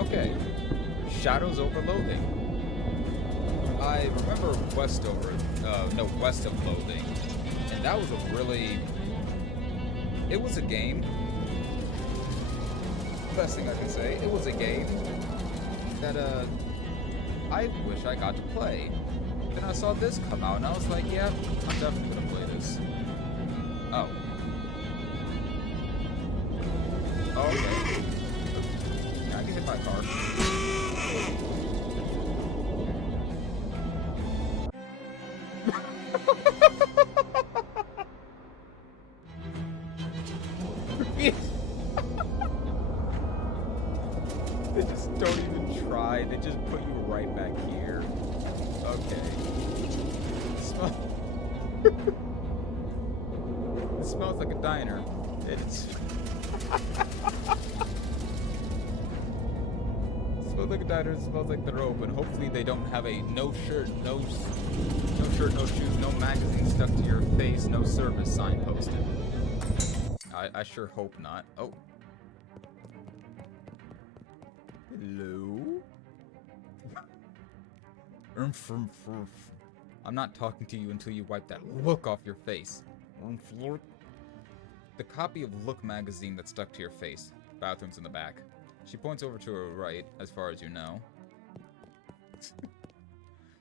Okay. Shadows over Loathing. I remember West of Loathing. And that was a really... It was a game. Best thing I can say. It was a game that, I wish I got to play. Then I saw this come out, and I was like, yeah, I'm definitely gonna play this. Oh. Oh, okay. Yeah, I can hit my car. They just don't even try. They just put you right back here. Okay. It smells like a diner. It's... It smells like a diner. It smells like they're open. Hopefully they don't have a no shirt, no shoes, no magazine stuck to your face, no service sign posted. I sure hope not. Oh. Hello? I'm not talking to you until you wipe that look off your face. The copy of Look magazine that's stuck to your face. Bathroom's in the back. She points over to her right, as far as you know.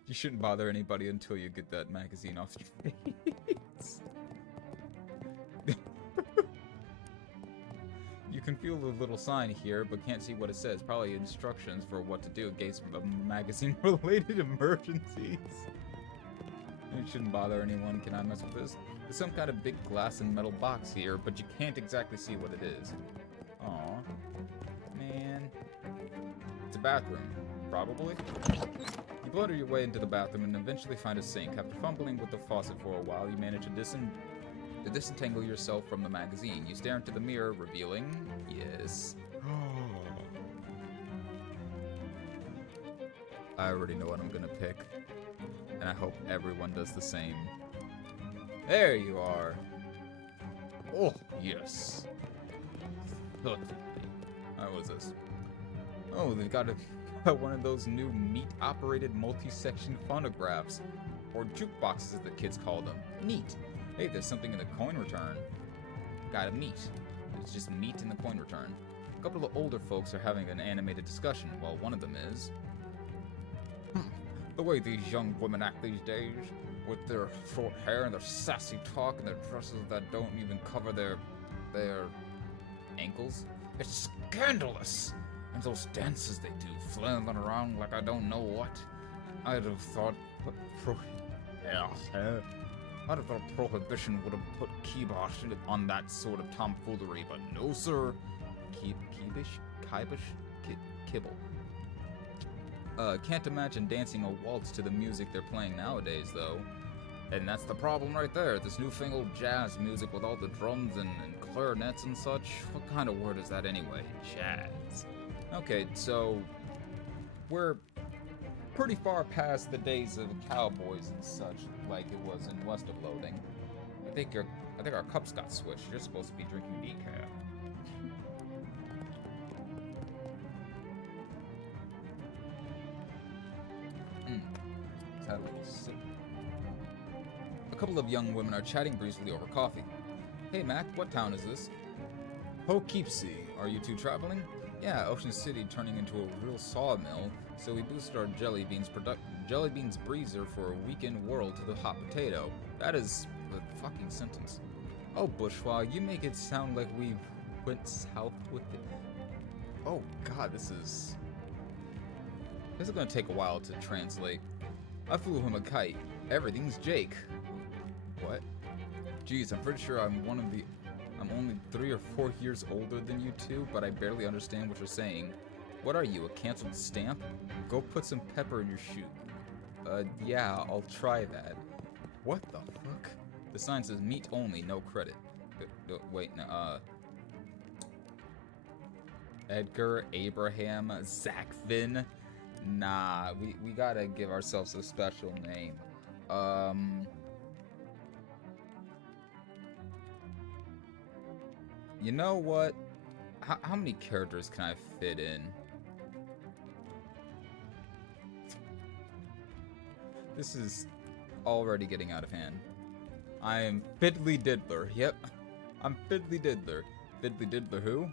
You shouldn't bother anybody until you get that magazine off your face. You can feel the little sign here, but can't see what it says. Probably instructions for what to do in case of magazine-related emergencies. You shouldn't bother anyone. Can I mess with this? There's some kind of big glass and metal box here, but you can't exactly see what it is. Aw. Man. It's a bathroom. Probably. You blunder your way into the bathroom and eventually find a sink. After fumbling with the faucet for a while, you manage to disentangle yourself from the magazine. You stare into the mirror, revealing... Yes. I already know what I'm gonna pick. And I hope everyone does the same. There you are. Oh, yes. How was this? Oh, they've got one of those new meat-operated multi-section phonographs. Or jukeboxes, as the kids call them. Neat. Hey, there's something in the coin return. Got a meat. It's just meat in the coin return. A couple of older folks are having an animated discussion. Well, one of them is... The way these young women act these days, with their short hair and their sassy talk and their dresses that don't even cover their ankles. It's scandalous! And those dances they do, flailing around like I don't know what. I'd have thought... I'd have thought Prohibition would have put kibosh on that sort of tomfoolery, but no, sir. Kibble. Can't imagine dancing a waltz to the music they're playing nowadays, though. And that's the problem right there. This newfangled jazz music with all the drums and clarinets and such. What kind of word is that anyway? Jazz. Okay, so we're pretty far past the days of cowboys and such, like it was in West of Loathing. I think our cups got switched. You're supposed to be drinking decaf. Let's have a little sip. A couple of young women are chatting breezily over coffee. Hey Mac, what town is this? Poughkeepsie. Are you two traveling? Yeah, Ocean City turning into a real sawmill, so we boosted our jelly beans breezer for a weekend whirl to the hot potato. That is a fucking sentence. Oh, Bourgeois, you make it sound like we went south with it. Oh god, this is gonna take a while to translate. I flew him a kite. Everything's Jake. What? Geez, I'm pretty sure I'm only 3 or 4 years older than you two, but I barely understand what you're saying. What are you, a canceled stamp? Go put some pepper in your shoe. Yeah, I'll try that. What the fuck? The sign says meat only, no credit. Wait, no, Edgar, Abraham, Zachvin? Nah, we gotta give ourselves a special name. You know what? How many characters can I fit in? This is already getting out of hand. I am Fiddly Diddler. Yep. I'm Fiddly Diddler. Fiddly Diddler who?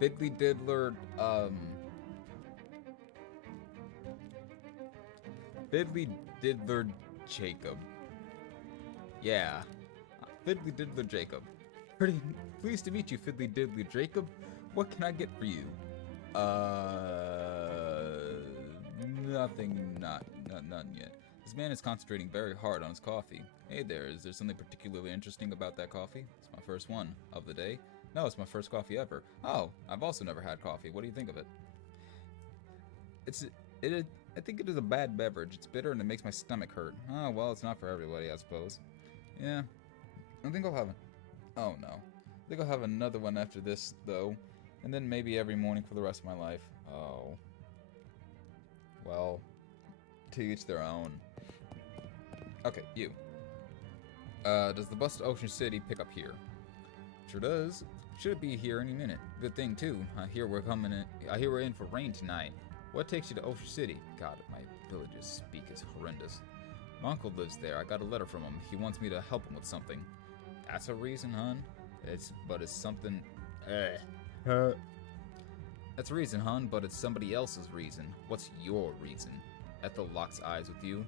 Fiddly Diddler, Fiddly Diddler Jacob. Yeah. Fiddly Diddler Jacob. Pretty pleased to meet you, Fiddly Diddler Jacob. What can I get for you? Nothing, none yet. This man is concentrating very hard on his coffee. Hey there, is there something particularly interesting about that coffee? It's my first one of the day. No, it's my first coffee ever. Oh, I've also never had coffee. What do you think of it? I think it is a bad beverage. It's bitter and it makes my stomach hurt. Oh, well, it's not for everybody, I suppose. Yeah, I think I'll have it. Oh, no. I think I'll have another one after this, though. And then maybe every morning for the rest of my life. Oh. Well, to each their own. Okay, you. Does the bus to Ocean City pick up here? Sure does. Should be here any minute. Good thing, too. I hear we're in for rain tonight. What takes you to Ocean City? God, my village's speak is horrendous. My uncle lives there. I got a letter from him. He wants me to help him with something. That's a reason, hun? It's something... That's a reason, hun, but it's somebody else's reason. What's your reason? Ethel locks eyes with you.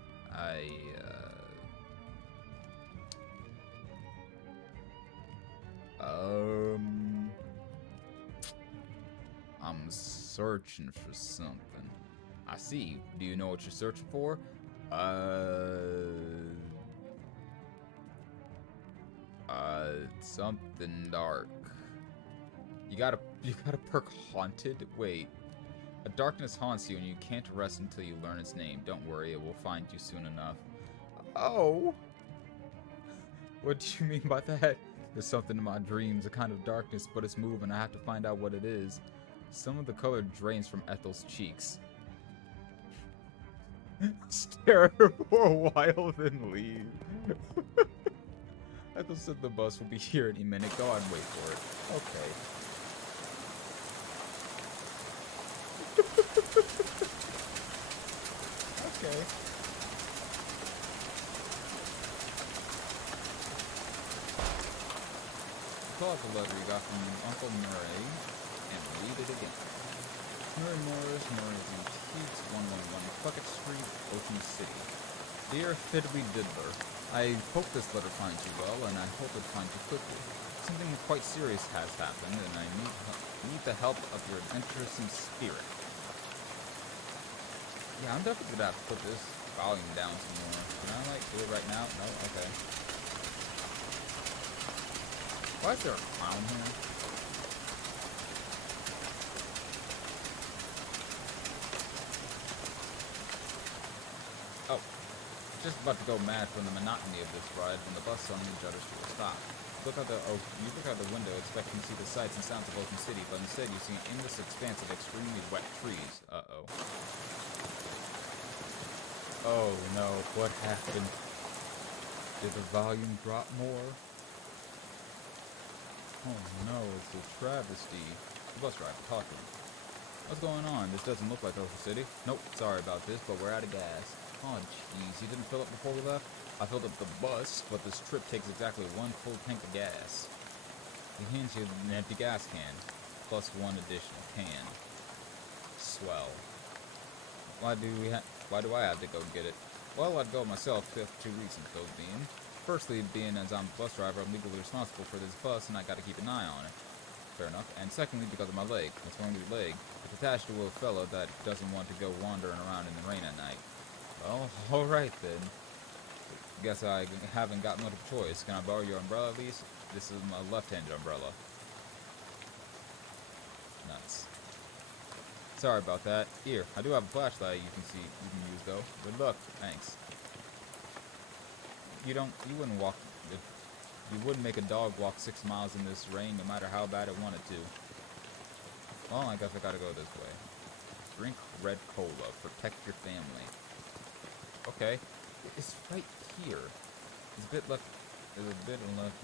I'm searching for something. I see. Do you know what you're searching for? Something dark. You got a perk haunted? Wait. A darkness haunts you and you can't rest until you learn its name. Don't worry, it will find you soon enough. Oh. What do you mean by that? There's something in my dreams, a kind of darkness, but it's moving. I have to find out what it is. Some of the color drains from Ethel's cheeks. Stare for a while, then leave. Ethel said the bus will be here any minute. Go on, wait for it. Okay. Okay. Call out the letter you got from Uncle Murray and read it again. Murray Morris, Antiques, 111 Puckett Street, Ocean City. Dear Fiddly Diddler, I hope this letter finds you well, and I hope it finds you quickly. Something quite serious has happened, and I need the help of your adventuresome spirit. Yeah, I'm definitely gonna have to put this volume down some more. Can I, like, do it right now? No? Okay. Why is there a clown here? Oh. Just about to go mad from the monotony of this ride when the bus suddenly judders to a stop. You look out the window expecting to see the sights and sounds of Ocean City, but instead you see an endless expanse of extremely wet trees. Uh-oh. Oh no, what happened? Did the volume drop more? Oh no, it's a travesty. The bus driver talking. What's going on? This doesn't look like Ocean City. Nope, sorry about this, but we're out of gas. Oh jeez, you didn't fill up before we left? I filled up the bus, but this trip takes exactly 1 full tank of gas. He hands you an empty gas can, plus 1 additional can. Swell. Why do I have to go get it? Well, I'd go myself for 2 reasons, those being. Firstly, being as I'm a bus driver, I'm legally responsible for this bus, and I gotta keep an eye on it. Fair enough. And secondly, because of my leg. What's wrong with your leg? It's attached to a fella that doesn't want to go wandering around in the rain at night. Well, alright then. Guess I haven't got much of a choice. Can I borrow your umbrella at least? This is my left-handed umbrella. Nuts. Sorry about that. Here, I do have a flashlight you can use though. Good luck. Thanks. You wouldn't make a dog walk 6 miles in this rain no matter how bad it wanted to. Well, I guess I gotta go this way. Drink red cola. Protect your family. Okay. It's right here. There's a bit left. There's a bit left.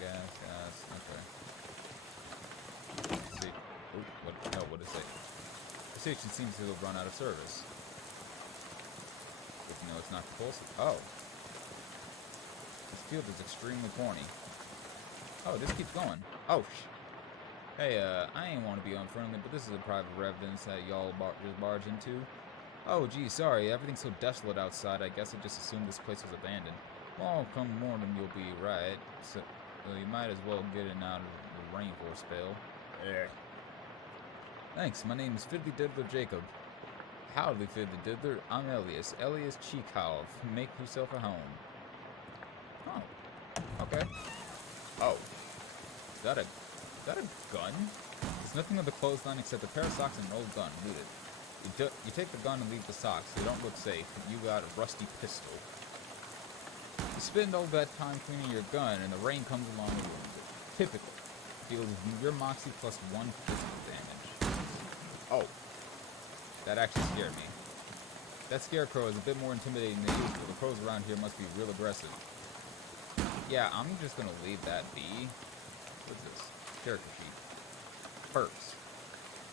Gas. Okay. what? No, what is it? The station seems to have run out of service. But you know, it's not compulsive. Oh. This field is extremely corny. Oh, this keeps going. Oh, hey, I ain't want to be unfriendly, but this is a private residence that y'all just barge into. Oh, gee, sorry. Everything's so desolate outside. I guess I just assumed this place was abandoned. Well, come morning, you'll be right. So you might as well get in out of the rain for a spell. Thanks. My name is FIDDLY DIDDLER Jacob. Howdy, FIDDLY DIDDLER. I'm Elias. Elias Chekhov. Make yourself a home. Oh. Okay. Oh. Is that a gun? There's nothing on the clothesline except a pair of socks and an old gun. Loot it. You take the gun and leave the socks. They don't look safe. You got a rusty pistol. You spend all that time cleaning your gun, and the rain comes along and ruins it. Typical. Deals your moxie plus 1 physical damage. Oh. That actually scared me. That scarecrow is a bit more intimidating than usual. The crows around here must be real aggressive. Yeah, I'm just gonna leave that be. What's this? Character sheet. Perks.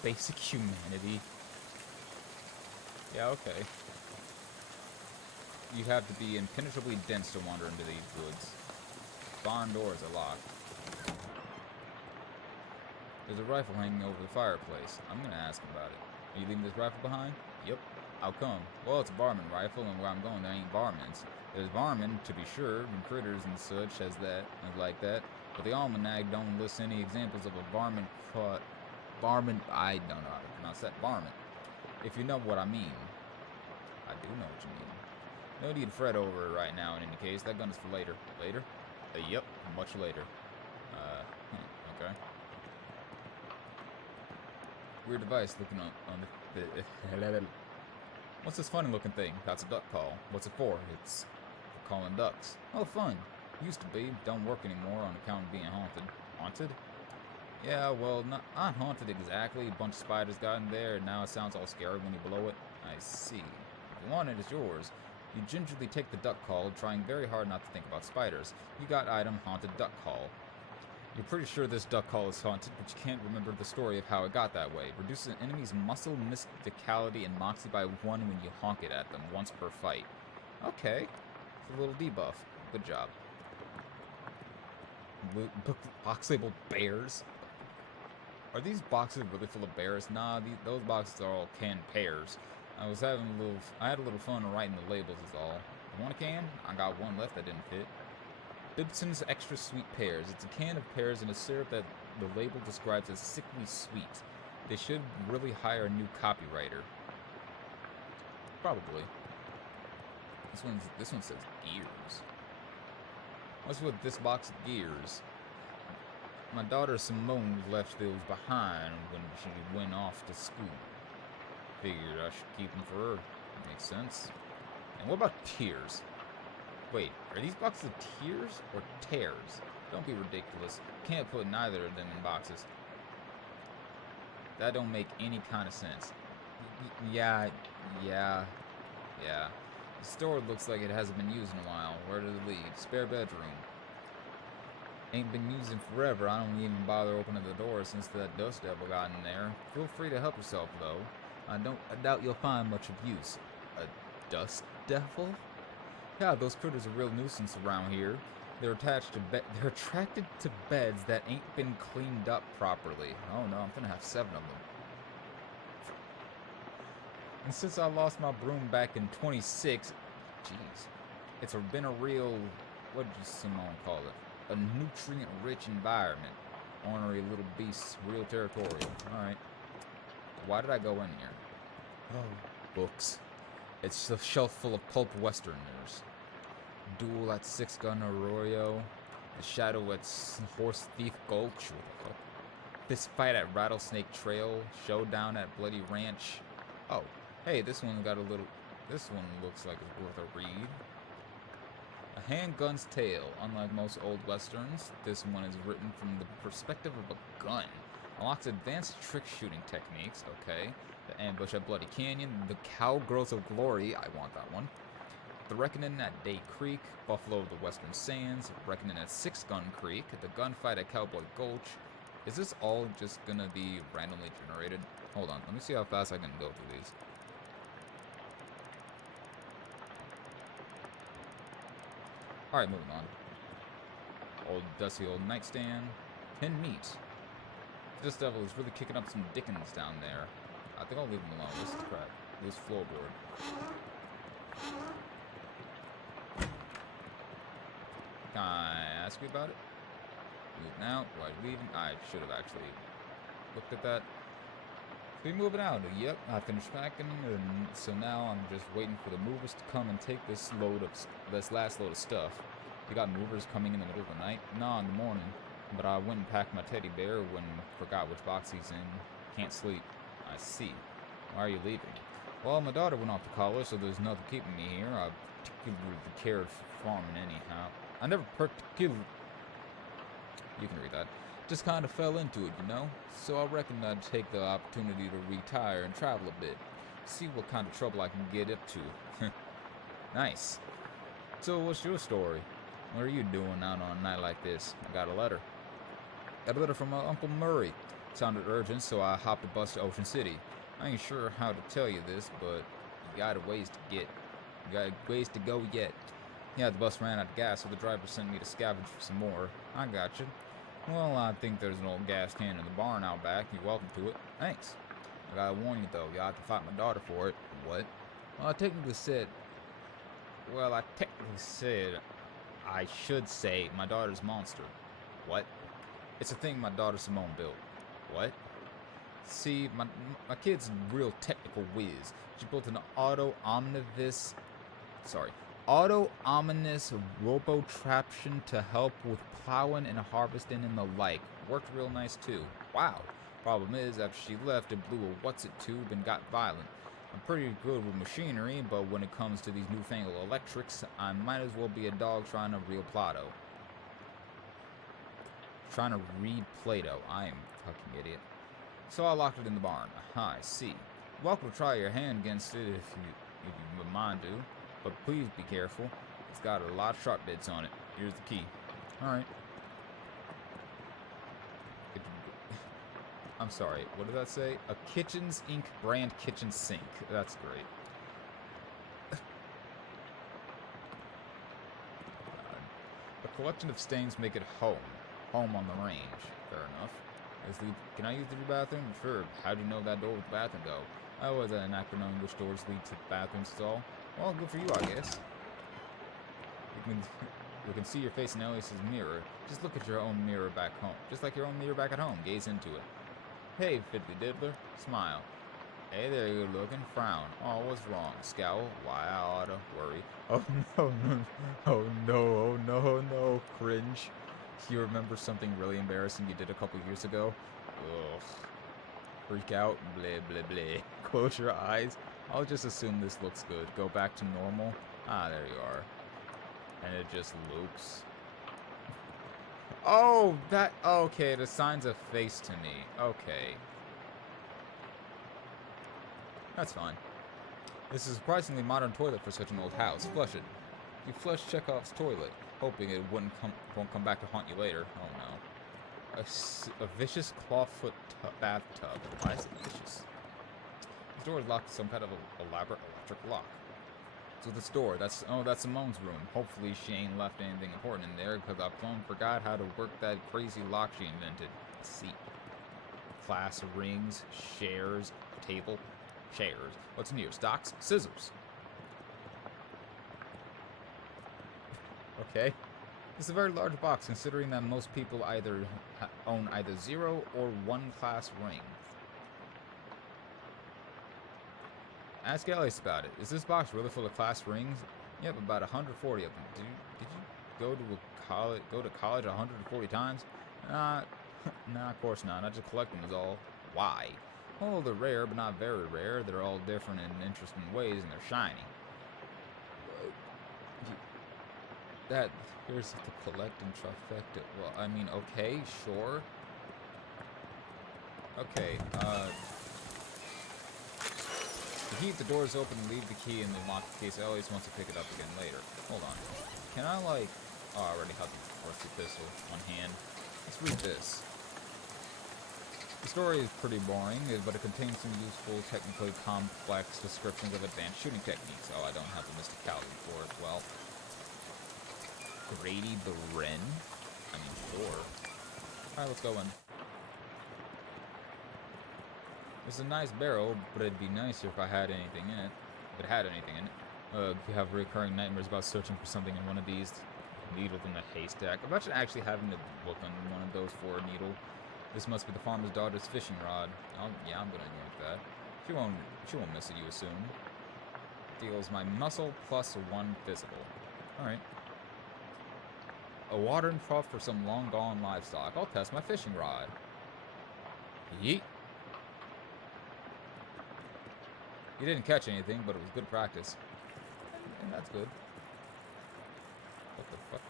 Basic humanity. Yeah, okay. You have to be impenetrably dense to wander into these woods. Barn doors are locked. There's a rifle hanging over the fireplace. I'm gonna ask him about it. Are you leaving this rifle behind? Yep. How come? Well, it's a barman rifle, and where I'm going there ain't barmans. There's barmen, to be sure, and critters and such as that, and like that. But the almanac don't list any examples of a barman. I don't know how to pronounce that. Barman. If you know what I mean. I do know what you mean. No need to fret over it right now in any case. That gun is for later. Later? Yep, much later. Okay. Weird device looking on the... What's this funny looking thing? That's a duck call. What's it for? It's for calling ducks. Oh, fun. Used to be. Don't work anymore on account of being haunted. Haunted? Yeah, well, not haunted exactly. A bunch of spiders got in there, and now it sounds all scary when you blow it. I see. If you want it, it's yours. You gingerly take the duck call, trying very hard not to think about spiders. You got item, haunted duck call. You're pretty sure this duck call is haunted, but you can't remember the story of how it got that way. Reduces an enemy's muscle, mysticality, and moxie by 1 when you honk it at them, once per fight. Okay. It's a little debuff. Good job. Box labeled bears? Are these boxes really full of bears? Nah, those boxes are all canned pears. I had a little fun writing the labels is all. You want a can? I got one left that didn't fit. Bibson's Extra Sweet Pears. It's a can of pears and a syrup that the label describes as sickly sweet. They should really hire a new copywriter. Probably. This one says gears. What's with this box of gears? My daughter Simone left those behind when she went off to school. Figured I should keep them for her. Makes sense. And what about tears? Wait, are these boxes of tears or tears? Don't be ridiculous. Can't put neither of them in boxes. That don't make any kind of sense. Yeah. The store looks like it hasn't been used in a while. Where does it lead? Spare bedroom. Ain't been used in forever. I don't even bother opening the door since that dust devil got in there. Feel free to help yourself, though. I doubt you'll find much of use. A dust devil? Yeah, those critters are a real nuisance around here. They're attracted to beds that ain't been cleaned up properly. Oh no, I'm gonna have 7 of them. And since I lost my broom back in 26, jeez, it's been a real, what did Simone call it? A nutrient-rich environment. Ornery little beasts, real territorial. Alright. Why did I go in here? Oh, books. It's a shelf full of pulp westerners. Duel at 6 Gun Arroyo. The Shadow at Horse Thief Gulch. What the fuck? Fist fight at Rattlesnake Trail. Showdown at Bloody Ranch. Oh, hey, this one looks like it's worth a read. A Handgun's Tale. Unlike most old westerns, this one is written from the perspective of a gun. Unlocks advanced trick shooting techniques. Okay. The Ambush at Bloody Canyon. The Cowgirls of Glory. I want that one. The Reckoning at Day Creek. Buffalo of the Western Sands. Reckoning at 6 Gun Creek. The Gunfight at Cowboy Gulch. Is this all just gonna be randomly generated? Hold on, let me see how fast I can go through these. Alright, moving on. Old dusty old nightstand. Pinned meat. This devil is really kicking up some dickens down there. I think I'll leave him alone. This is crap. This floorboard. Can I ask you about it? Moving out. Why leaving? I should have actually looked at that. We moving out. Yep, I finished packing, and so now I'm just waiting for the movers to come and take this last load of stuff. You got movers coming in the middle of the night? No, in the morning. But I went and packed my teddy bear when forgot which box he's in. Can't sleep. I see. Why are you leaving? Well, my daughter went off to college, so there's nothing keeping me here. I particularly cared for farming anyhow. I never particularly... You can read that. Just kind of fell into it, you know? So I reckoned I'd take the opportunity to retire and travel a bit. See what kind of trouble I can get up to. Nice. So what's your story? What are you doing out on a night like this? I got a letter. Got a letter from my Uncle Murray. Sounded urgent, so I hopped a bus to Ocean City. I ain't sure how to tell you this, but you got a ways to go yet. Yeah, the bus ran out of gas, so the driver sent me to scavenge for some more. I got you. Well, I think there's an old gas can in the barn out back. You're welcome to it. Thanks. I gotta warn you, though. You'll have to fight my daughter for it. What? Well, I technically said... I should say my daughter's monster. What? It's a thing my daughter Simone built. What? See, my kid's a real technical whiz. She built an auto-omnibus robo-traption to help with plowing and harvesting and the like. Worked real nice too. Wow. Problem is, after she left, it blew a what's-it-tube and got violent. I'm pretty good with machinery, but when it comes to these newfangled electrics, I might as well be a dog trying to reel Plato. Trying to read Plato. I am a fucking idiot. So I locked it in the barn. Aha, I see. Welcome to try your hand against it if you would mind to. But please be careful. It's got a lot of sharp bits on it. Here's the key. Alright. I'm sorry, what did that say? A Kitchens Inc. brand kitchen sink. That's great. A collection of stains make it home. Home on the range. Fair enough. Can I use the bathroom? Sure. How do you know that door with the bathroom, though? I was an actor knowing which doors lead to the bathroom stall. Well, good for you, I guess. You can see your face in Elias's mirror. Just look at your own mirror back home. Just like your own mirror back at home. Gaze into it. Hey, FIDDLY DIDDLER. Smile. Hey there, good looking. Frown. Oh, what's wrong? Scowl. Why, I oughta worry. Oh no, oh no, oh no, no. Cringe. You remember something really embarrassing you did a couple years ago? Ugh. Freak out. Blah, blah, blah. Close your eyes. I'll just assume this looks good. Go back to normal. Ah, there you are. And it just loops. Oh, that... Okay, it assigns a face to me. Okay. That's fine. This is a surprisingly modern toilet for such an old house. Flush it. You flush Chekhov's toilet, hoping it won't come back to haunt you later. Oh no. A vicious clawfoot bathtub. Why is it vicious? This door is locked with some kind of elaborate electric lock. So this door, that's Simone's room. Hopefully she ain't left anything important in there, because I plumb forgot how to work that crazy lock she invented. Seat. Class rings, shares, table, chairs. What's in here? Stocks? Scissors. Okay. It's a very large box, considering that most people own either 0 or 1 class rings. Ask Elias about it. Is this box really full of class rings? Yep, about 140 of them. Did you go to college 140 times? Nah, of course not. I just collect them is all. Why? Well, they're rare, but not very rare. They're all different in interesting ways, and they're shiny. Here's the collecting trifecta. Well, I mean, okay, sure. Okay, keep the doors open and leave the key in the lock in case Elias wants to pick it up again later. Hold on. Can I, like... Oh, I already have the rusty pistol on hand. Let's read this. The story is pretty boring, but it contains some useful, technically complex descriptions of advanced shooting techniques. Oh, I don't have the mysticality for it. Well, Grady the Wren? I mean, sure. Alright, let's go in. It's a nice barrel, but it'd be nicer if I had anything in it. If it had anything in it. If you have recurring nightmares about searching for something in one of these. Needle in the haystack. Imagine actually having to look on one of those for a needle. This must be the farmer's daughter's fishing rod. Oh, yeah, I'm gonna yank that. She won't miss it, you assume. Deals my muscle plus 1 physical. Alright. A watering trough for some long-gone livestock. I'll test my fishing rod. Yeet. You didn't catch anything, but it was good practice. And that's good. What the fuck?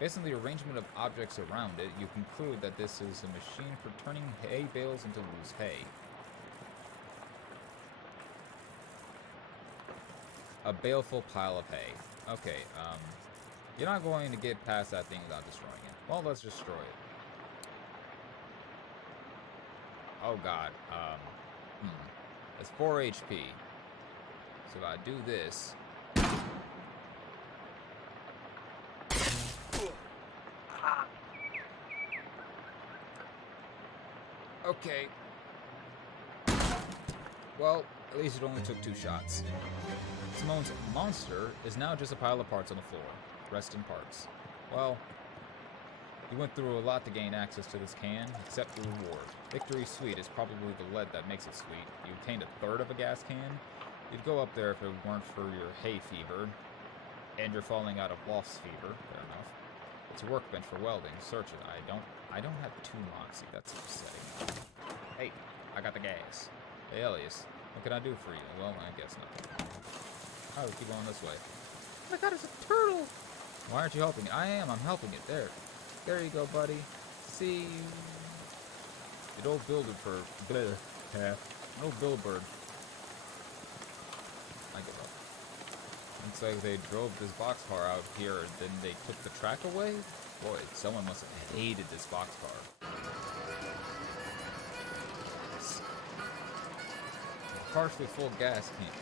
Based on the arrangement of objects around it, you conclude that this is a machine for turning hay bales into loose hay. A baleful pile of hay. Okay, you're not going to get past that thing without destroying it. Well, let's destroy it. Oh god, That's 4 HP. So if I do this... Okay. Well, at least it only took 2 shots. Simone's monster is now just a pile of parts on the floor. Rest in parts. Well, you went through a lot to gain access to this can, except the reward. Victory Sweet is probably the lead that makes it sweet. You obtained a third of a gas can. You'd go up there if it weren't for your hay fever, and you're falling out of lost fever. Fair enough. It's a workbench for welding. Search it. I don't have 2 moxie. That's upsetting. Hey, I got the gas. Hey, Elias. What can I do for you? Well, I guess nothing. Oh, keep going this way. Oh my god, it's a turtle! Why aren't you helping it? I am. I'm helping it. There. There you go, buddy. See? An old builder for... An old billbird. I give up. Looks like they drove this boxcar out here, and then they took the track away? Boy, someone must have hated this boxcar. Partially full gas can.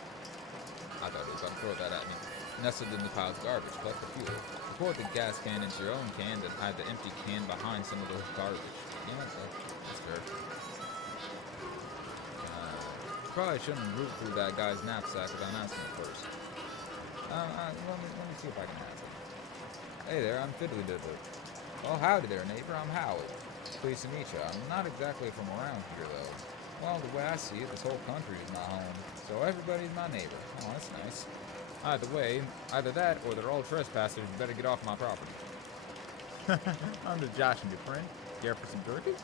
I thought it was going to throw that at me. Nestled in the pile of garbage. Collect the fuel. Pour the gas can into your own can, then hide the empty can behind some of those garbage. Yeah, that's fair. Probably shouldn't root through that guy's knapsack without asking him first. Let me see if I can ask him. Hey there, I'm FIDDLY. Well, howdy there, neighbor. I'm Howie. Pleased to meet you. I'm not exactly from around here, though. Well, the way I see it, this whole country is my home, so everybody's my neighbor. Oh, that's nice. Either way, either that or they're all trespassers. You better get off my property. I'm just joshing your friend. Care for some turkey?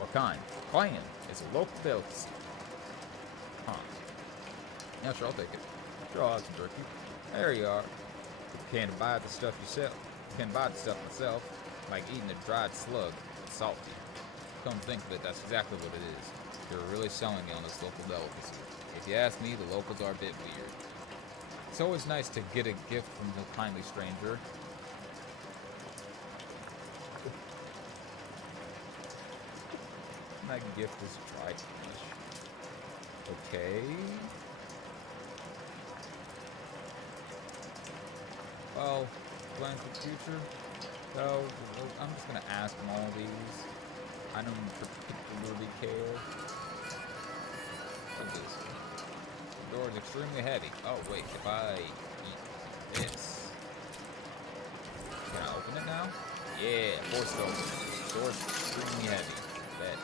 What kind? Clan. It's a local delicacy. Huh. Yeah, sure, I'll take it. Sure, I'll have some turkey. There you are. You can't buy the stuff yourself. You can buy the stuff myself. Like eating a dried slug. It's salty. Come think of it, that's exactly what it is. You're really selling me on this local delicacy. If you ask me, the locals are a bit weird. It's always nice to get a gift from a kindly stranger. My gift is dried fish. Okay. Well, plans for the future? So, I'm just gonna ask them all these. I don't particularly care. What's this? The door is extremely heavy. Oh, wait, if I eat this. Can I open it now? Yeah, forced open. The door is extremely heavy. Bet.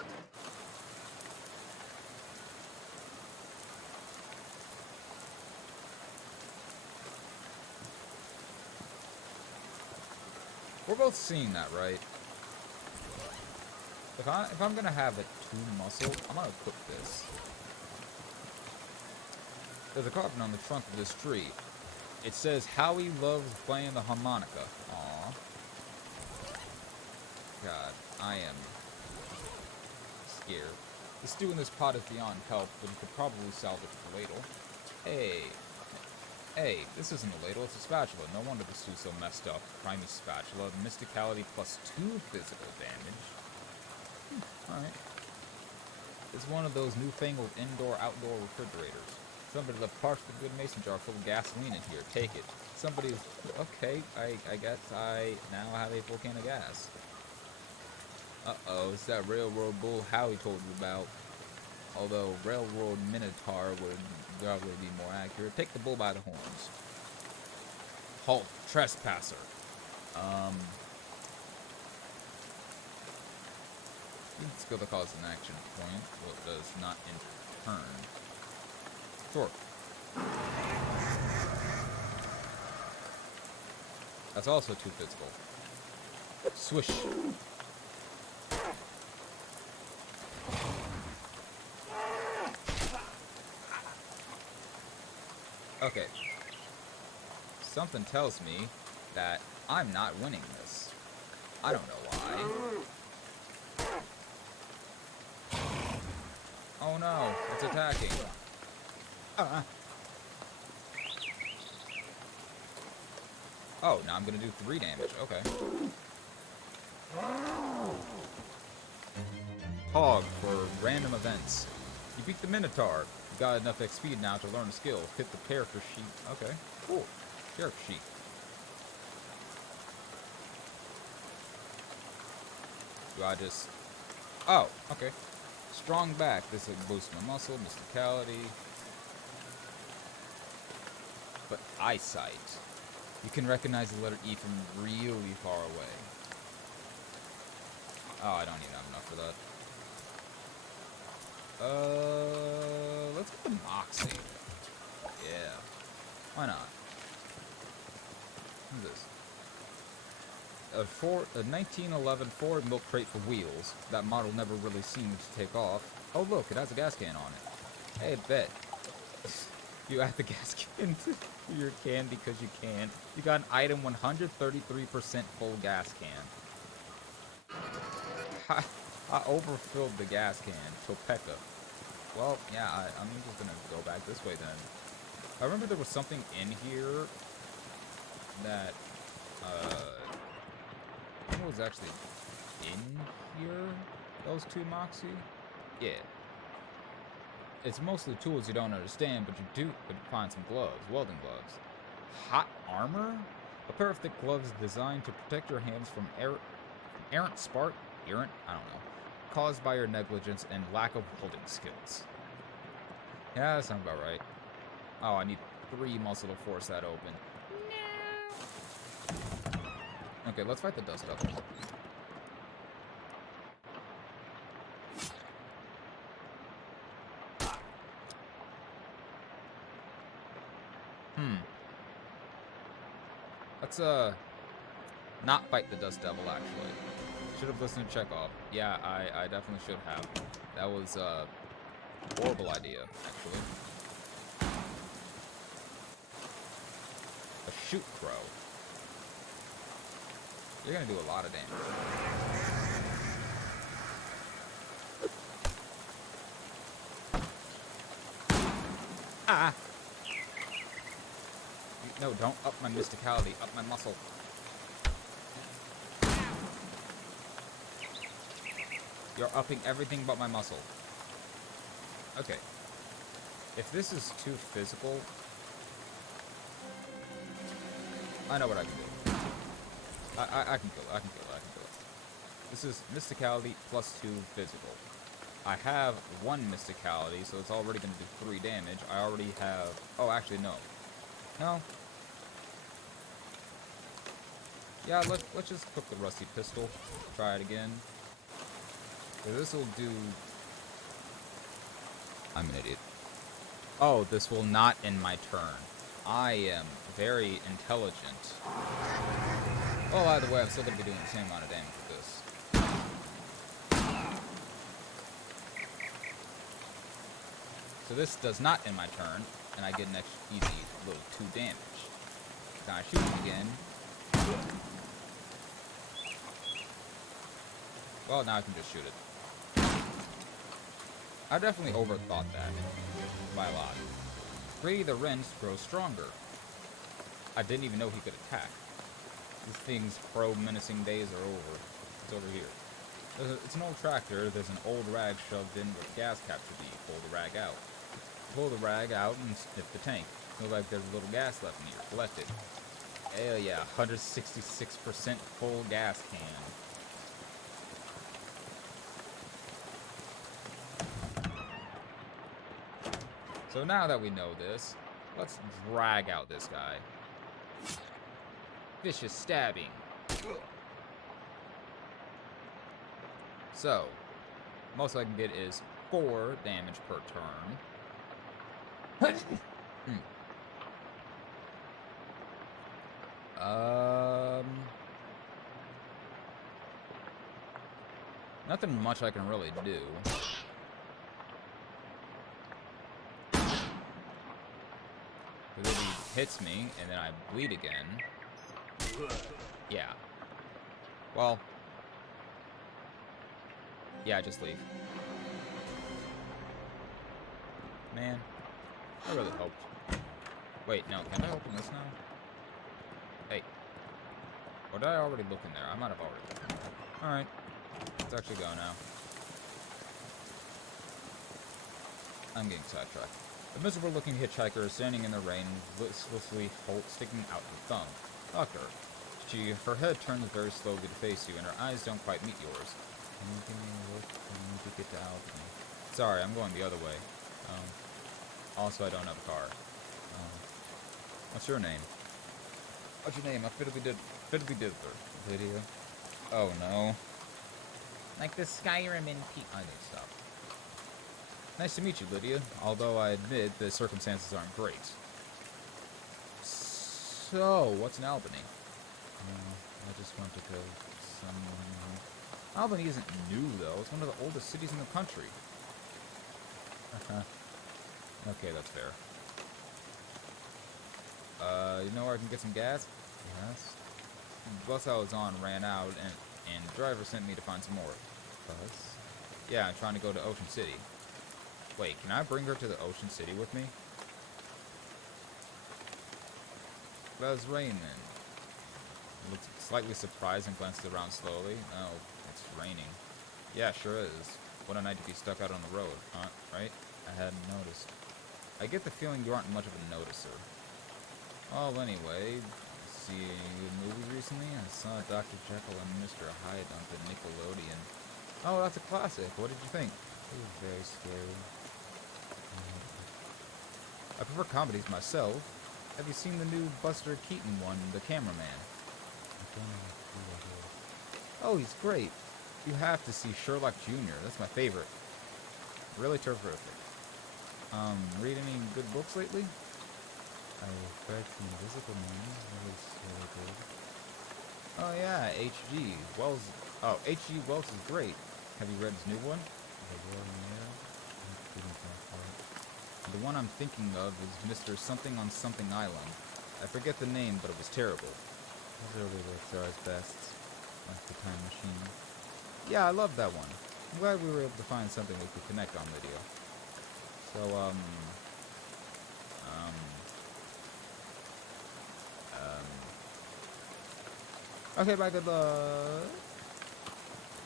We're both seeing that, right? If I'm gonna have a 2 muscle, I'm gonna cook this. There's a carving on the trunk of this tree. It says Howie loves playing the harmonica. Aww. God, I am scared. The stew in this pot is beyond help, but you could probably salvage the ladle. Hey, this isn't a ladle, it's a spatula. No wonder the stew's so messed up. Primey spatula, mysticality plus 2 physical damage. Alright. It's one of those newfangled indoor-outdoor refrigerators. Somebody left parts of the good mason jar full of gasoline in here. Take it. Somebody's... Okay, I guess I now have a full can of gas. Uh-oh, it's that railroad bull Howie told you about. Although railroad minotaur would probably be more accurate. Take the bull by the horns. Halt, trespasser. Skill that causes an action point. Well, it does not in turn. Sure. That's also too physical. Swish. Okay. Something tells me that I'm not winning this. I don't know why. Oh no, it's attacking. Oh, now I'm gonna do 3 damage. Okay. Hog for random events. You beat the Minotaur. You got enough XP now to learn a skill. Hit the character sheet. Okay, cool. Character sheet. Do I just... Oh, okay. Strong back. This will boost my muscle, mysticality. But eyesight. You can recognize the letter E from really far away. Oh, I don't even have enough for that. Let's get the Moxie. Yeah. Why not? What is this? A 1911 Ford milk crate for wheels. That model never really seemed to take off. Oh look, it has a gas can on it. Hey, bet. You add the gas can to your can because you can. You got an item 133% full gas can. I overfilled the gas can. Topeka. Well, yeah, I'm just gonna go back this way then. I remember there was something in here that, I think it was actually in here? Those 2 Moxie? Yeah. It's mostly tools you don't understand, but you find some gloves, welding gloves. Hot armor? A pair of thick gloves designed to protect your hands from errant spark? Errant? I don't know. Caused by your negligence and lack of holding skills. Yeah, that sounds about right. Oh, I need 3 muscle to force that open. No. Okay, let's fight the dust devil. Let's not fight the dust devil actually. Should have listened to Chekhov. Yeah, I definitely should have. That was a horrible idea, actually. A shoot crow. You're gonna do a lot of damage. Ah! No, don't up my mysticality, up my muscle. You're upping everything but my muscle. Okay. If this is too physical, I know what I can do. I can kill it. This is mysticality plus 2 physical. I have 1 mysticality, so it's already going to do 3 damage. I already have... Oh, actually, no. No. Yeah, let's just cook the rusty pistol. Try it again. So this will do... I'm an idiot. Oh, this will not end my turn. I am very intelligent. Well, either way, I'm still going to be doing the same amount of damage with this. So this does not end my turn, and I get an extra easy little 2 damage. Now I shoot him again. Well, now I can just shoot it. I definitely overthought that by a lot. Grady the Wrench grows stronger. I didn't even know he could attack. This thing's pro-menacing days are over. It's over here. It's an old tractor. There's an old rag shoved in with gas cap to be. Pull the rag out. Pull the rag out and sniff the tank. Looks like there's a little gas left in here. Collect it. Hell yeah, 166% full gas can. So now that we know this, let's drag out this guy. Vicious stabbing. So, most I can get is 4 damage per turn. Nothing much I can really do. Because if he hits me, and then I bleed again. Yeah. Well. Yeah, just leave. Man. I really hoped. Wait, no. Can I open this now? Hey. Or did I already look in there? I might have already looked in there. Alright. Let's actually go now. I'm getting sidetracked. A miserable-looking hitchhiker is standing in the rain, listlessly sticking out her thumb. Doctor. Her head turns very slowly to face you, and her eyes don't quite meet yours. Can you give me a look? I need to get to Albany. Sorry, I'm going the other way. Also, I don't have a car. What's your name? What's your name? FIDDLY DIDDLER. Lydia. Oh no. Like the Skyrim in P. I need to stop. Nice to meet you, Lydia. Although I admit the circumstances aren't great. So, what's in Albany? I just want to go somewhere. Albany isn't new, though. It's one of the oldest cities in the country. Okay, that's fair. You know where I can get some gas? Yes. The bus I was on ran out, and the driver sent me to find some more. Bus? Yeah, I'm trying to go to Ocean City. Wait, can I bring her to the Ocean City with me? That's raining. I looked slightly surprised and glanced around slowly. Oh, it's raining. Yeah, sure is. What a night to be stuck out on the road, huh? Right? I hadn't noticed. I get the feeling you aren't much of a noticer. Well, anyway, see a movie recently? I saw Dr. Jekyll and Mr. Hyde on the Nickelodeon. Oh, that's a classic. What did you think? It was very scary. I prefer comedies myself. Have you seen the new Buster Keaton one, The Cameraman? I don't know who that is. Oh, he's great. You have to see Sherlock Jr. That's my favorite. Really terrific. Read any good books lately? I read The Invisible Man. That was really good. Oh yeah, H.G. Wells. Oh, H.G. Wells is great. Have you read his new one? The Royal Mail? I didn't know for it. The one I'm thinking of is Mr. Something on Something Island. I forget the name, but it was terrible. Those early books are his best. Like The Time Machine. Yeah, I love that one. I'm glad we were able to find something we could connect on video. So, okay, bye, good luck.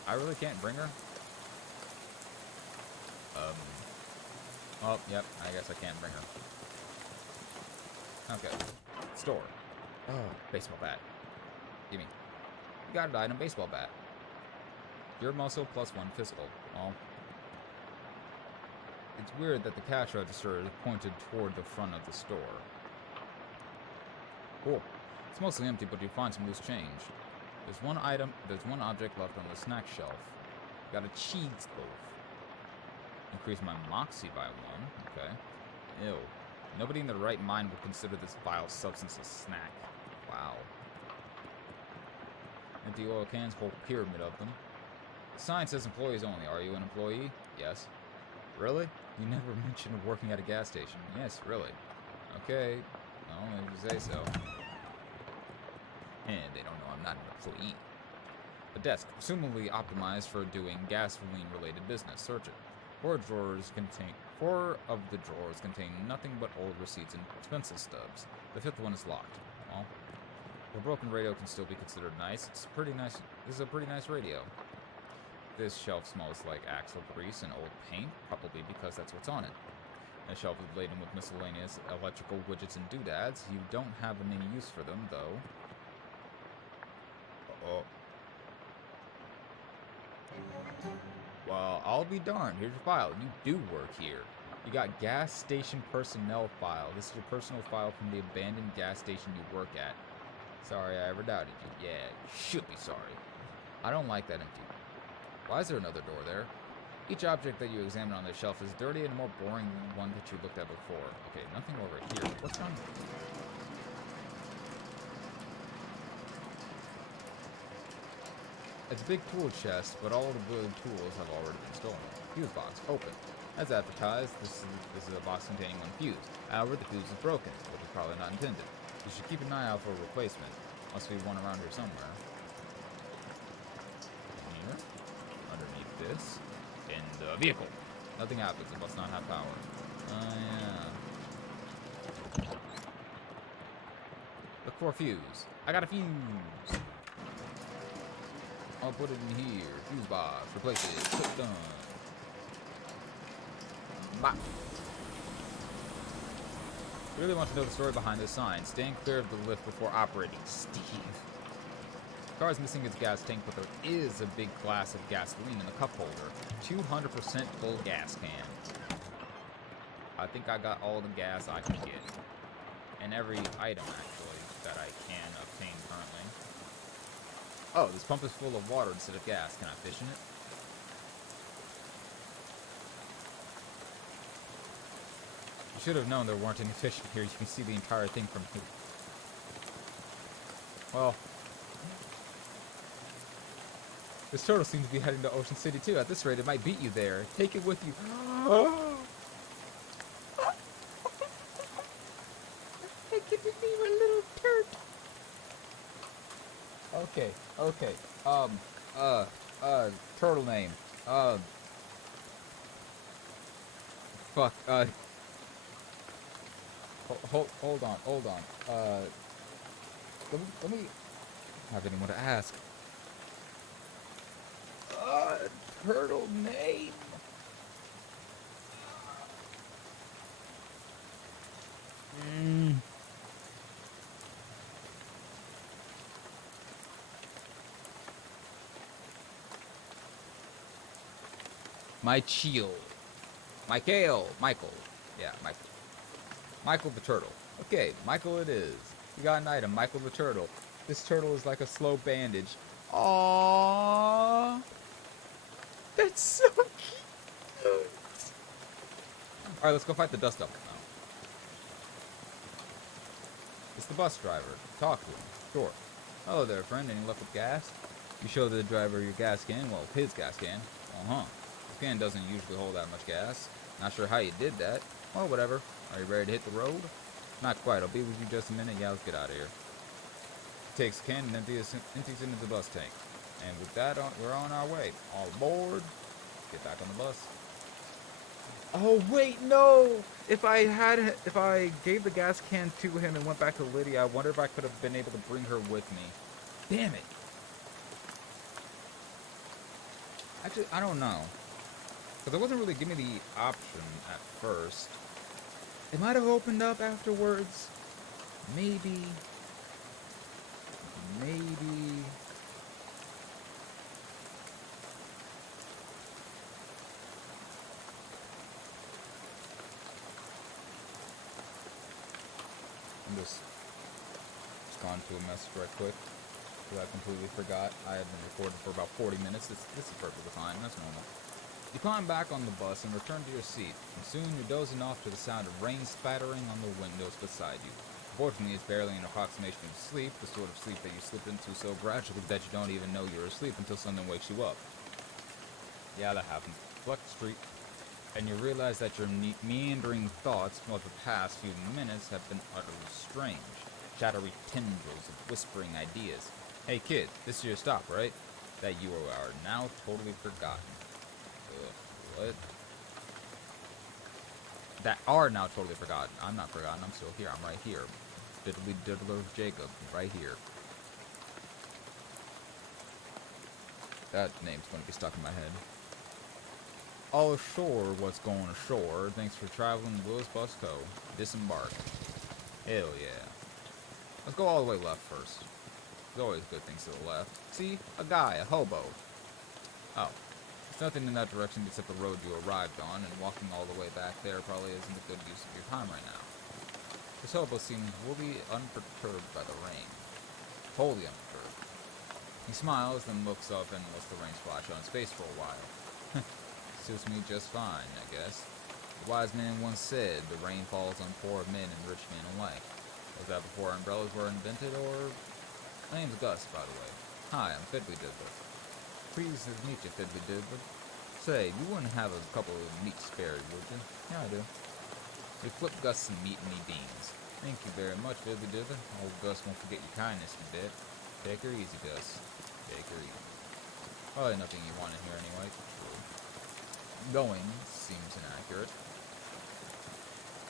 I really can't bring her. Oh, yep, I guess I can't bring her. Okay. Store. Oh, baseball bat. Gimme. You got an item, baseball bat. Your muscle +1 physical. Well, it's weird that the cash register is pointed toward the front of the store. Cool. It's mostly empty, but you find some loose change. There's one object left on the snack shelf. Got a cheese loaf. Increase my moxie by 1. Okay. Ew. Nobody in their right mind would consider this vile substance a snack. Wow. Empty oil cans, whole pyramid of them. The sign says employees only. Are you an employee? Yes. Really? You never mentioned working at a gas station. Yes, really. Okay. Well, if you say so. And they don't know I'm not an employee. A desk, presumably optimized for doing gasoline-related business. Search it. 4 of the drawers contain nothing but old receipts and pencil stubs. The 5th one is locked. Well, a broken radio can still be considered nice. It's pretty nice. This is a pretty nice radio. This shelf smells like axle grease and old paint, probably because that's what's on it. The shelf is laden with miscellaneous electrical widgets and doodads. You don't have any use for them, though. Uh-oh. Well, I'll be darned. Here's your file. You do work here. You got gas station personnel file. This is your personal file from the abandoned gas station you work at. Sorry I ever doubted you. Yeah, you should be sorry. I don't like that empty. Why is there another door there? Each object that you examine on this shelf is dirty and more boring than the one that you looked at before. Okay, nothing over here. What's wrong? It's a big tool chest, but all of the good tools have already been stolen. Fuse box, open. As advertised, this is a box containing one fuse. However, the fuse is broken, which is probably not intended. You should keep an eye out for a replacement. Must be one around here somewhere. Here. Underneath this. In the vehicle. Nothing happens. It must not have power. Yeah. Look for a fuse. I got a fuse. I'll put it in here. Fuse box. Replace it. Click done. Bye. Really want to know the story behind this sign. Staying clear of the lift before operating. Steve. The car is missing its gas tank, but there is a big glass of gasoline in the cup holder. 200% full gas can. I think I got all the gas I can get. And every item, actually, that I can obtain currently. Oh, this pump is full of water instead of gas. Can I fish in it? You should have known there weren't any fish in here. You can see the entire thing from here. Well, this turtle seems to be heading to Ocean City too. At this rate, it might beat you there. Take it with you. Take it with me, my little turd. Okay. Turtle name. Fuck. Hold on. Let me have anyone to ask. Turtle name. Michael. Yeah, Michael. Michael the turtle. Okay, Michael it is. You got an item, Michael the turtle. This turtle is like a slow bandage. Aww. That's so cute. Alright, let's go fight the dust devil now. It's the bus driver. Talk to him. Sure. Hello there, friend. Any luck with gas? You show the driver your gas can. Well, his gas can. This can doesn't usually hold that much gas. Not sure how you did that. Well, whatever. Are you ready to hit the road? Not quite. I'll be with you just a minute. Yeah, let's get out of here. Takes the can and empties it into the bus tank. And with that, we're on our way. All aboard. Get back on the bus. Oh wait, no! If I gave the gas can to him and went back to Lydia, I wonder if I could have been able to bring her with me. Damn it! Actually, I don't know. Because it wasn't really giving me the option at first. It might have opened up afterwards. Maybe. I'm just gone to a message right quick. Because I completely forgot. I had been recording for about 40 minutes. This is perfectly fine. That's normal. You climb back on the bus and return to your seat. And soon you're dozing off to the sound of rain spattering on the windows beside you. Fortunately, it's barely an approximation of sleep, the sort of sleep that you slip into so gradually that you don't even know you're asleep until something wakes you up. Yeah, that happens. Flex Street. And you realize that your meandering thoughts of the past few minutes have been utterly strange. Shadowy tendrils of whispering ideas. Hey kid, this is your stop, right? That you are now totally forgotten. What? That are now totally forgotten. I'm not forgotten. I'm still here. I'm right here. Fiddly diddler Jacob. Right here. That name's going to be stuck in my head. All ashore what's going ashore. Thanks for traveling Willis Bus Co. Disembark. Hell yeah. Let's go all the way left first. There's always good things to the left. See? A guy, a hobo. Oh. There's nothing in that direction except the road you arrived on, and walking all the way back there probably isn't a good use of your time right now. This hobo seems wholly unperturbed by the rain. Wholly unperturbed. He smiles, then looks up and lets the rain splash on his face for a while. Suits me just fine, I guess. The wise man once said, the rain falls on poor men and rich men alike. Was that before umbrellas were invented, or... My name's Gus, by the way. Hi, I'm FIDDLY. Pleased to meet you, FIDDLY. Say, you wouldn't have a couple of meat spared, would you? Yeah, I do. We flipped Gus some meat-y beans. Thank you very much, FIDDLY. Old Gus won't forget your kindness a bit. Take her easy, Gus. Take her easy. Probably nothing you want in here anyway. True. Going seems inaccurate.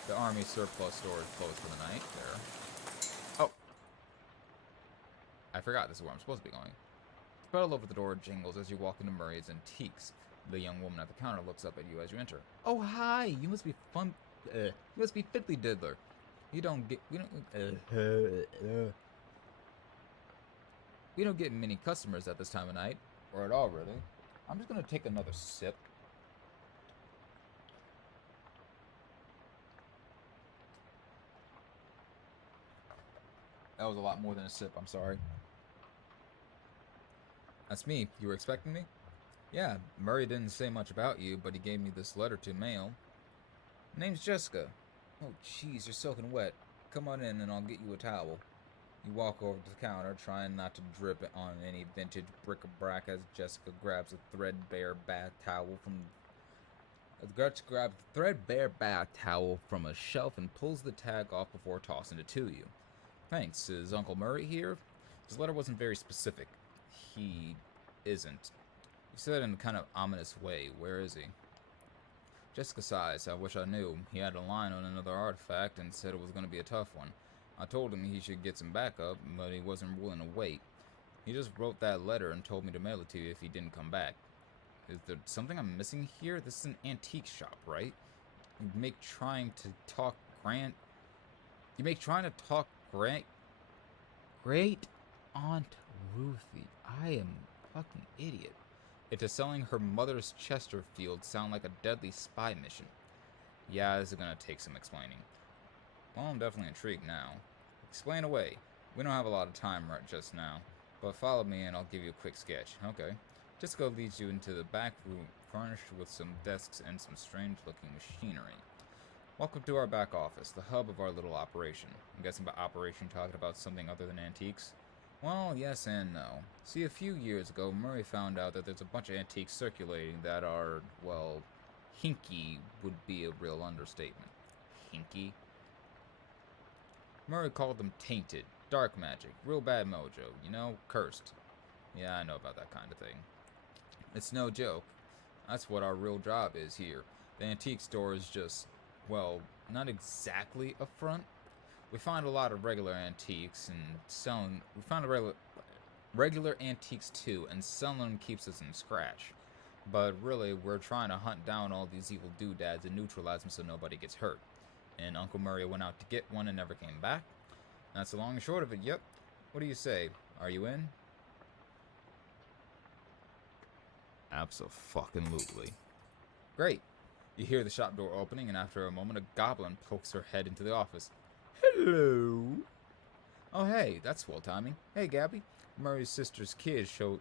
The army surplus store is closed for the night. There. Oh. I forgot this is where I'm supposed to be going. The pedal over the door jingles as you walk into Murray's Antiques. The young woman at the counter looks up at you as you enter. Oh, hi! You must be you must be FIDDLY. We don't get many customers at this time of night. Or at all, really. I'm just gonna take another sip. That was a lot more than a sip, I'm sorry. That's me. You were expecting me? Yeah, Murray didn't say much about you, but he gave me this letter to mail. Name's Jessica. Oh, jeez, you're soaking wet. Come on in and I'll get you a towel. You walk over to the counter, trying not to drip on any vintage bric-a-brac as Jessica grabs a threadbare bath towel from a shelf and pulls the tag off before tossing it to you. Thanks. Is Uncle Murray here? His letter wasn't very specific. He isn't. He said it in a kind of ominous way. Where is he? Jessica sighs. I wish I knew. He had a line on another artifact and said it was going to be a tough one. I told him he should get some backup, but he wasn't willing to wait. He just wrote that letter and told me to mail it to you if he didn't come back. Is there something I'm missing here? This is an antique shop, right? You make trying to talk Great Aunt Ruthie. I am a fucking idiot. Into selling her mother's Chesterfield sound like a deadly spy mission. Yeah, this is gonna take some explaining. Well, I'm definitely intrigued now. Explain away. We don't have a lot of time right just now, but follow me and I'll give you a quick sketch. Okay. Jessica leads you into the back room, furnished with some desks and some strange-looking machinery. Welcome to our back office, the hub of our little operation. I'm guessing by operation talking about something other than antiques? Well, yes and no. See, a few years ago, Murray found out that there's a bunch of antiques circulating that are, well, hinky would be a real understatement. Hinky? Murray called them tainted, dark magic, real bad mojo, you know, cursed. Yeah, I know about that kind of thing. It's no joke. That's what our real job is here. The antique store is just, well, not exactly a front. We find a lot of regular antiques and selling. We find a regular antiques too, and selling them keeps us in scratch. But really, we're trying to hunt down all these evil doodads and neutralize them so nobody gets hurt. And Uncle Murray went out to get one and never came back. That's the long and short of it. Yep. What do you say? Are you in? Abso-fucking-lutely. Great. You hear the shop door opening, and after a moment, a goblin pokes her head into the office. Hello. Oh, hey, that's swell timing. Hey, Gabby. Murray's sister's kid showed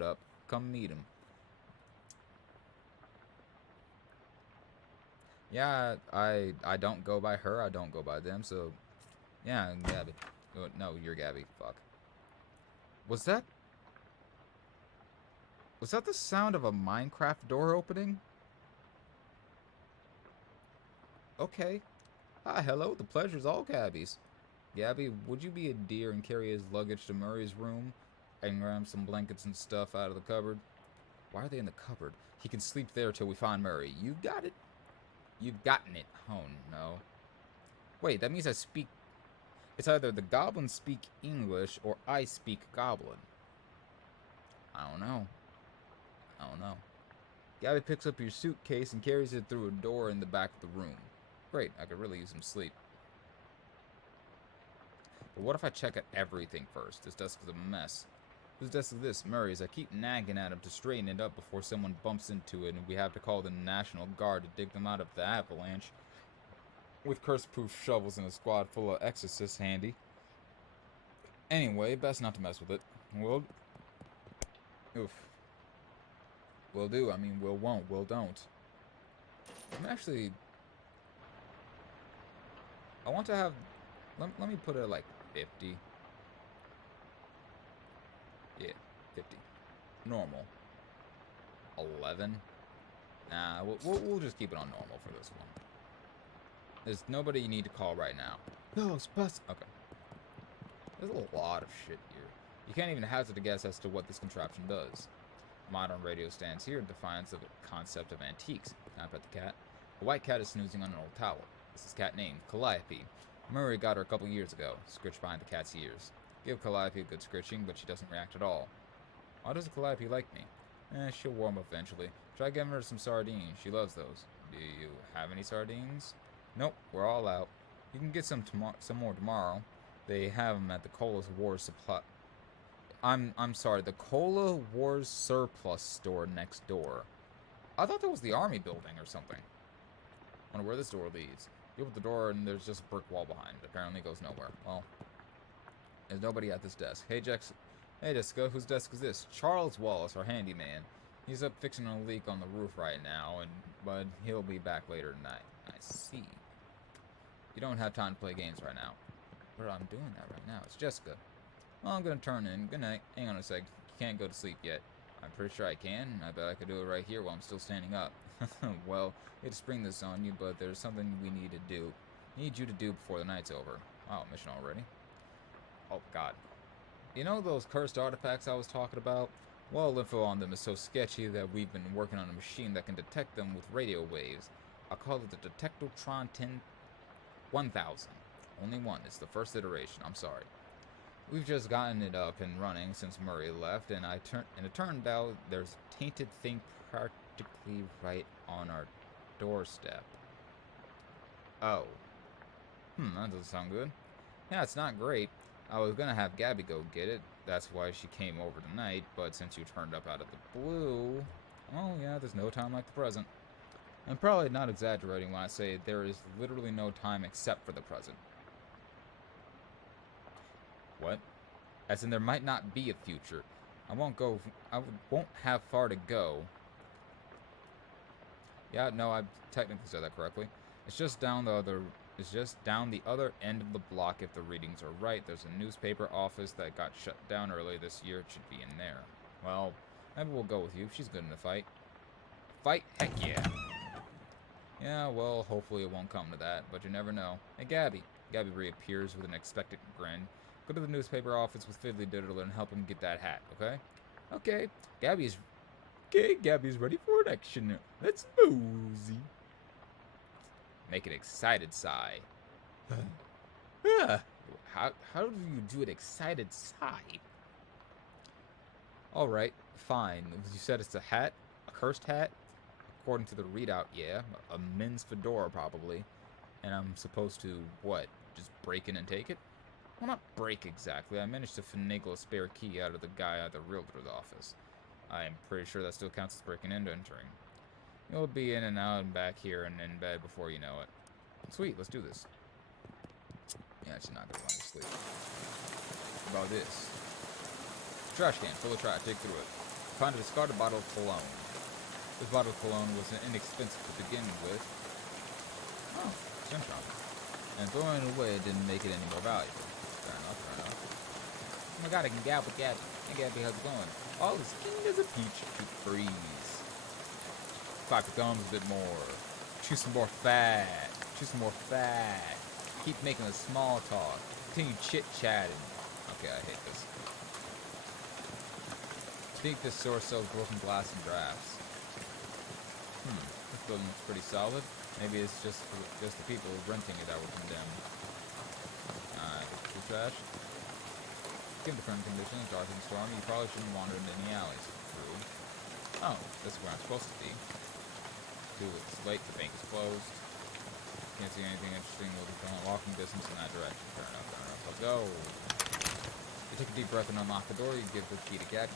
up. Come meet him. Yeah, I don't go by her. I don't go by them. So, yeah, Gabby. Oh, no, you're Gabby. Fuck. Was that the sound of a Minecraft door opening? Okay. Hi, hello. The pleasure's all Gabby's. Gabby, would you be a dear and carry his luggage to Murray's room and grab some blankets and stuff out of the cupboard? Why are they in the cupboard? He can sleep there till we find Murray. You got it? You've gotten it. Oh, no. Wait, that means I speak... It's either the goblins speak English or I speak goblin. don't know. I don't know. Gabby picks up your suitcase and carries it through a door in the back of the room. Great, I could really use some sleep. But what if I check at everything first? This desk is a mess. Whose desk is this? Murray's. I keep nagging at him to straighten it up before someone bumps into it and we have to call the National Guard to dig them out of the avalanche. With curse-proof shovels and a squad full of exorcists handy. Anyway, best not to mess with it. Will do. I mean, will won't. Will don't. I'm actually... I want to have... Let me put it like 50. Yeah, 50. Normal. 11. Nah, we'll just keep it on normal for this one. There's nobody you need to call right now. Ghostbusters. Okay. There's a lot of shit here. You can't even hazard a guess as to what this contraption does. Modern radio stands here in defiance of the concept of antiques. Can I pet the cat? A white cat is snoozing on an old towel. This is cat named Calliope. Murray got her a couple years ago. Scritched behind the cat's ears. Give Calliope a good scritching, but she doesn't react at all. Why doesn't Calliope like me? She'll warm up eventually. Try giving her some sardines. She loves those. Do you have any sardines? Nope, we're all out. You can get some more tomorrow. They have them at the Cola Wars supply. I'm sorry, the Cola Wars surplus store next door. I thought that was the army building or something. Wonder where this door leads. You open the door and there's just a brick wall behind it. Apparently it goes nowhere. Well, there's nobody at this desk. Hey Jessica, whose desk is this? Charles Wallace, our handyman. He's up fixing a leak on the roof right now, but he'll be back later tonight. I see. You don't have time to play games right now. But I'm doing that right now. It's Jessica. Well, I'm gonna turn in. Good night. Hang on a sec. You can't go to sleep yet. I'm pretty sure I can. I bet I could do it right here while I'm still standing up. Well, I hate to spring this on you, but there's something we need to do. Need you to do before the night's over. Wow, mission already. Oh, God. You know those cursed artifacts I was talking about? Well, info on them is so sketchy that we've been working on a machine that can detect them with radio waves. I call it the Detectotron 10,000. Only one. It's the first iteration. I'm sorry. We've just gotten it up and running since Murray left, and it turned out there's a tainted thing practically right on our doorstep. Oh. That doesn't sound good. Yeah, it's not great. I was gonna have Gabby go get it. That's why she came over tonight, but since you turned up out of the blue... Oh, yeah, there's no time like the present. I'm probably not exaggerating when I say there is literally no time except for the present. What? As in there might not be a future. I won't have far to go. Yeah, no, I technically said that correctly. It's just down the other end of the block if the readings are right. There's a newspaper office that got shut down early this year. It should be in there. Well, maybe we'll go with you. She's good in the fight. Fight? Heck yeah. Yeah, well, hopefully it won't come to that, but you never know. Hey, Gabby. Gabby reappears with an expectant grin. Go to the newspaper office with FIDDLY DIDDLER and help him get that hat, okay? Okay. Gabby's ready for an action. Let's mosey. Make an excited sigh. How do you do an excited sigh? Alright, fine. You said it's a hat? A cursed hat? According to the readout, yeah. A men's fedora, probably. And I'm supposed to, what? Just break in and take it? Well, not break exactly. I managed to finagle a spare key out of the guy at the realtor's office. I am pretty sure that still counts as breaking and entering. You'll be in and out and back here and in bed before you know it. Sweet, let's do this. Yeah, she's not gonna want to sleep. How about this? Trash can, full of trash, dig through it. Found a discarded bottle of cologne. This bottle of cologne was inexpensive to begin with. Oh, sunshine. And throwing it away didn't make it any more valuable. Fair enough, fair enough. Oh my god, I can gab with Gabby. Hey Gabby, how's it going? All as keen as a peach to freeze. Clap your gums a bit more. Chew some more fat. Chew some more fat. Keep making the small talk. Continue chit-chatting. Okay, I hate this. I think this store sells broken glass and drafts. This building looks pretty solid. Maybe it's just the people renting it that were condemned. Too trash. Given the current conditions, dark and stormy, you probably shouldn't wander into any alleys. Oh, this is where I'm supposed to be. 2, it's late, the bank is closed. Can't see anything interesting within walking distance in that direction. Fair enough, I'll go. You take a deep breath and unlock the door, you give the key to Gabby.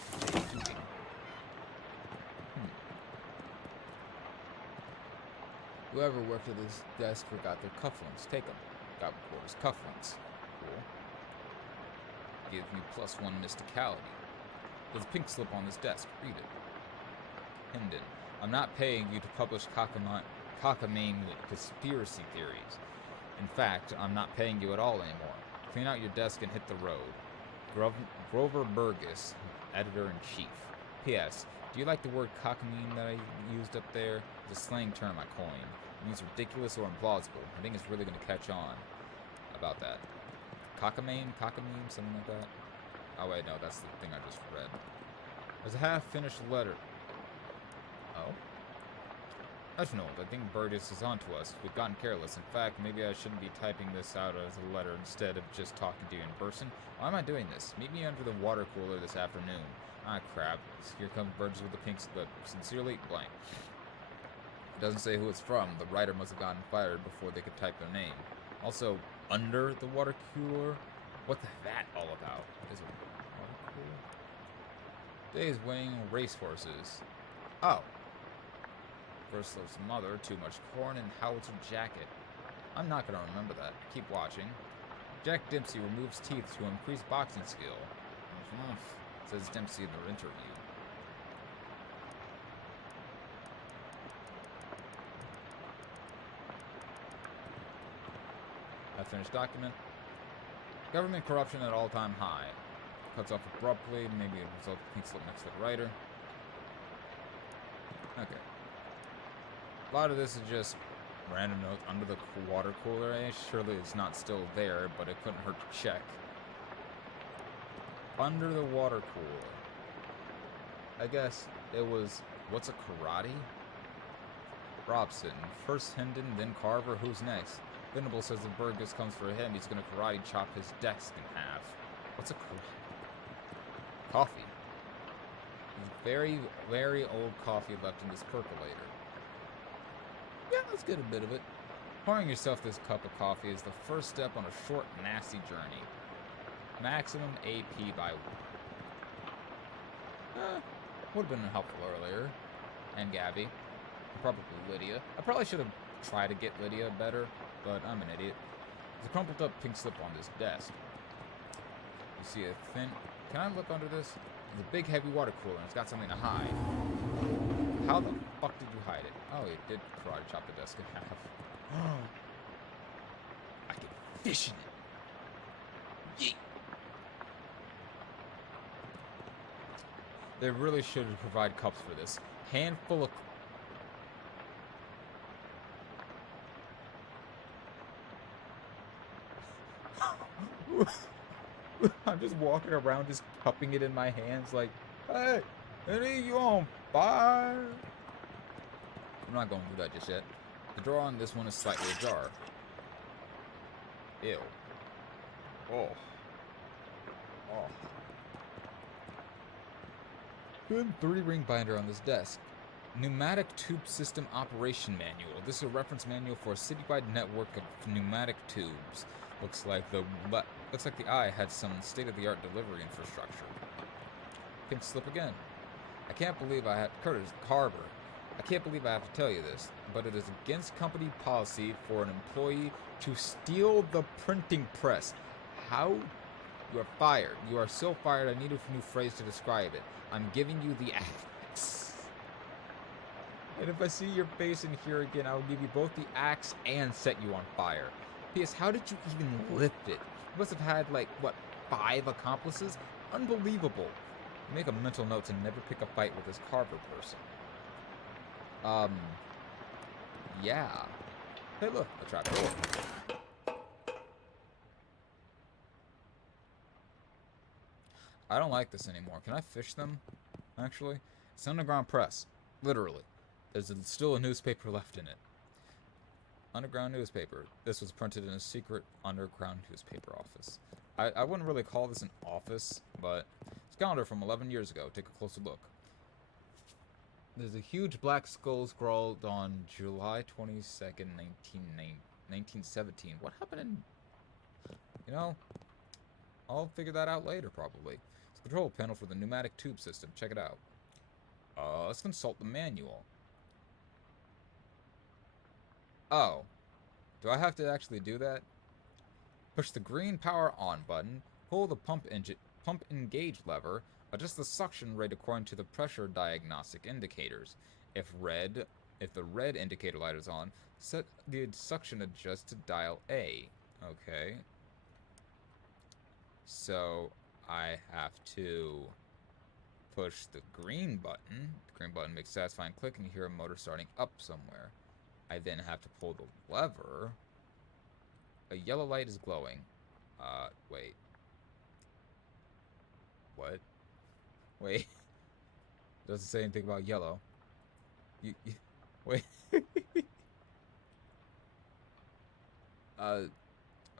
Whoever worked at this desk forgot their cufflinks. Take them. Got reporter's cufflinks. Cool. Give me +1 mysticality. There's a pink slip on this desk. Read it. Hendon. I'm not paying you to publish cockamamie conspiracy theories. In fact, I'm not paying you at all anymore. Clean out your desk and hit the road. Grover Burgess, Editor-in-Chief. P.S. Do you like the word cockamamie that I used up there? It's a slang term I coined. It means ridiculous or implausible. I think it's really going to catch on about that. Cockamamie, something like that? Oh wait, no, that's the thing I just read. There's a half-finished letter. Oh? Reginald, I think Burgess is onto us. We've gotten careless. In fact, maybe I shouldn't be typing this out as a letter instead of just talking to you in person. Why am I doing this? Meet me under the water cooler this afternoon. Ah, crap. Here comes Burgess with the pink slip. Sincerely, blank. It doesn't say who it's from. The writer must have gotten fired before they could type their name. Also, under the water cooler? What's that all about? Is it water cooler? Days weighing racehorses. Oh. First there's mother, too much corn, and howitzer jacket. I'm not going to remember that. Keep watching. Jack Dempsey removes teeth to increase boxing skill. Says Dempsey in their interview. Unfinished document. Government corruption at all-time high. Cuts off abruptly, maybe a result of pink slip next to the writer. Okay. A lot of this is just random notes under the water cooler. Surely it's not still there, but it couldn't hurt to check. Under the water cooler. I guess it was, what's a karate? Robson. First Hendon, then Carver. Who's next? Venable says if Burgess comes for him, he's going to karate chop his desk in half. What's a karate? Coffee. There's very, very old coffee left in this percolator. Yeah, let's get a bit of it. Pouring yourself this cup of coffee is the first step on a short, nasty journey. Maximum AP by 1. Would have been helpful earlier. And Gabby. Probably Lydia. I probably should have tried to get Lydia better, but I'm an idiot. There's a crumpled up pink slip on this desk. You see a thin... Can I look under this? There's a big heavy water cooler and it's got something to hide. How the fuck did you hide it? Oh, it did karate chop the desk in half. I can fish in it. Yeet. They really should provide cups for this. Handful of... I'm just walking around just cupping it in my hands like, hey, any you on fire? I'm not going to do that just yet. The drawer on this one is slightly ajar. Ew. Oh. Oh. Good 3-ring binder on this desk. Pneumatic Tube System Operation Manual. This is a reference manual for a citywide network of pneumatic tubes. Looks like the eye had some state-of-the-art delivery infrastructure. Pink slip again. I can't believe I have Carver. I can't believe I have to tell you this, but it is against company policy for an employee to steal the printing press. How? You are fired. You are so fired I need a new phrase to describe it. I'm giving you the axe. And if I see your face in here again, I will give you both the axe and set you on fire. P.S. How did you even lift it? You must have had, like, what, 5 accomplices? Unbelievable. Make a mental note to never pick a fight with this Carver person. Yeah. Hey, look, a trap door. I don't like this anymore. Can I fish them, actually? It's an underground press. Literally. There's still a newspaper left in it. Underground newspaper. This was printed in a secret underground newspaper office. I wouldn't really call this an office, but it's a calendar from 11 years ago. Take a closer look. There's a huge black skull scrawled on July 22nd, 1917. What happened in... You know, I'll figure that out later, probably. It's the control panel for the pneumatic tube system. Check it out. Let's consult the manual. Oh. Do I have to actually do that? Push the green power on button, pull the pump engage lever, adjust the suction rate according to the pressure diagnostic indicators. If the red indicator light is on, set the suction adjust to dial A. Okay. So I have to push the green button. The green button makes satisfying click and you hear a motor starting up somewhere. I then have to pull the lever. A yellow light is glowing. Wait. What? Wait. Doesn't say anything about yellow. Wait.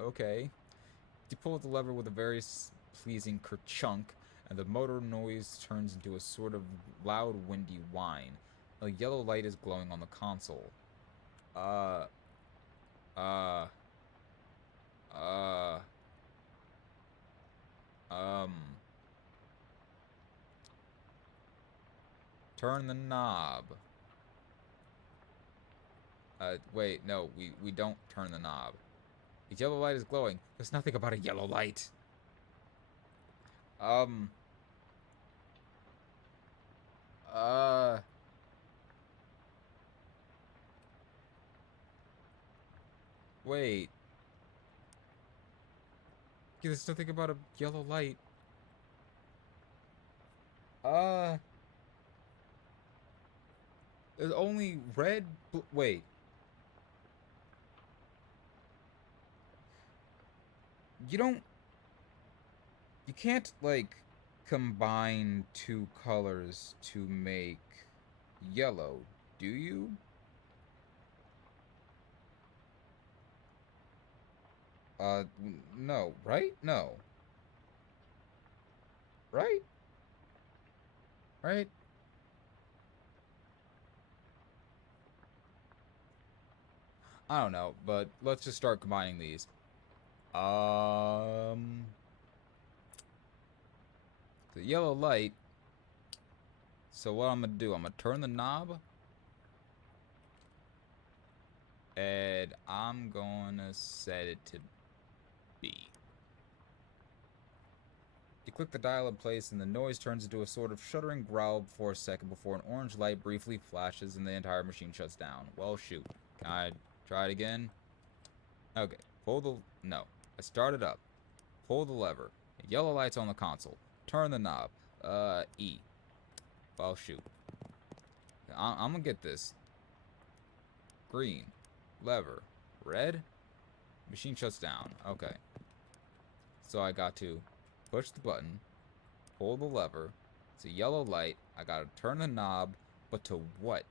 Okay. You pull the lever with a very pleasing kerchunk, and the motor noise turns into a sort of loud, windy whine. A yellow light is glowing on the console. Turn the knob. Wait, no, we don't turn the knob. The yellow light is glowing. There's nothing about a yellow light. Wait. Yeah, there's nothing about a yellow light. There's only red, wait. You can't, like, combine two colors to make yellow, do you? No, right? No. Right? Right? I don't know, but let's just start combining these. The yellow light. So what I'm gonna do, I'm gonna turn the knob. And I'm gonna set it to B. You click the dial in place and the noise turns into a sort of shuddering growl for a second before an orange light briefly flashes and the entire machine shuts down. Well, shoot. Can I try it again? Okay. No. I start it up. Pull the lever. Yellow light's on the console. Turn the knob. E. Well, shoot. I'm gonna get this. Green. Lever. Red. Machine shuts down. Okay. So I got to push the button. Pull the lever. It's a yellow light. I gotta turn the knob. But to what?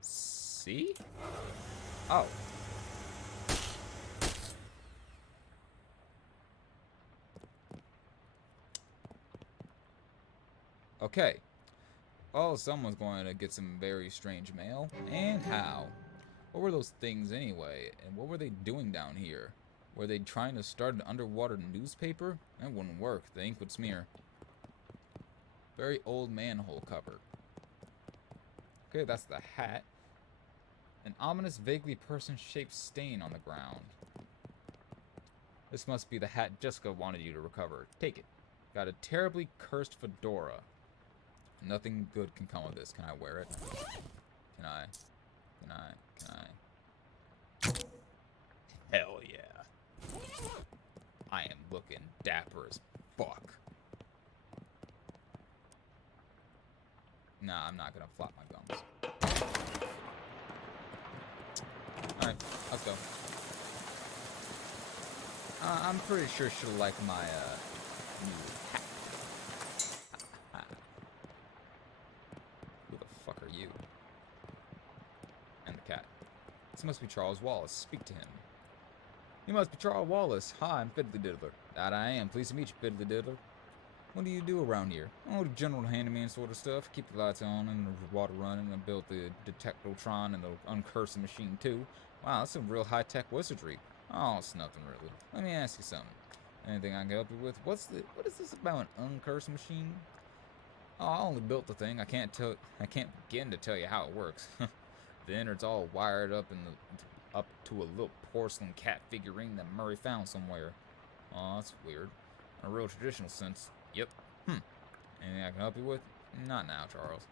C? Oh. Okay. Well, someone's going to get some very strange mail. And how? What were those things anyway? And what were they doing down here? Were they trying to start an underwater newspaper? That wouldn't work. The ink would smear. Very old manhole cover. Okay, that's the hat. An ominous, vaguely person-shaped stain on the ground. This must be the hat Jessica wanted you to recover. Take it. Got a terribly cursed fedora. Nothing good can come of this. Can I wear it? Can I? Hell yeah. I am looking dapper as fuck. Nah, I'm not gonna flop my gums. Alright, let's go. I'm pretty sure she'll like my, new hat. Who the fuck are you? And the cat. This must be Charles Wallace. Speak to him. You must be Charles Wallace. Hi, I'm FIDDLY DIDDLER. That I am. Pleased to meet you, FIDDLY DIDDLER. What do you do around here? Oh, general handyman sort of stuff. Keep the lights on and the water running. I built the detectotron and the uncursed machine too. Wow, that's some real high-tech wizardry. Oh, it's nothing really. Let me ask you something. Anything I can help you with? What is this about an uncursed machine? Oh, I only built the thing. I can't begin to tell you how it works. The innards all wired up up to a little porcelain cat figurine that Murray found somewhere. Oh, that's weird. In a real traditional sense. Yep. Anything I can help you with? Not now, Charles.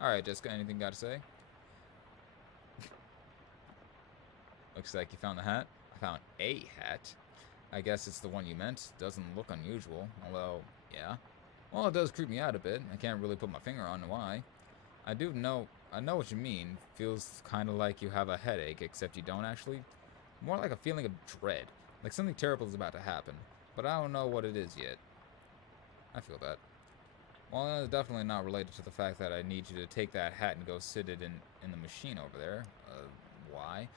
Alright, Jessica, anything got to say? Looks like you found the hat. I found a hat. I guess it's the one you meant. Doesn't look unusual. Although, yeah. Well, it does creep me out a bit. I can't really put my finger on why. I know what you mean. Feels kind of like you have a headache, except you don't actually. More like a feeling of dread. Like something terrible is about to happen. But I don't know what it is yet. I feel that. Well, that's definitely not related to the fact that I need you to take that hat and go sit it in the machine over there. Why?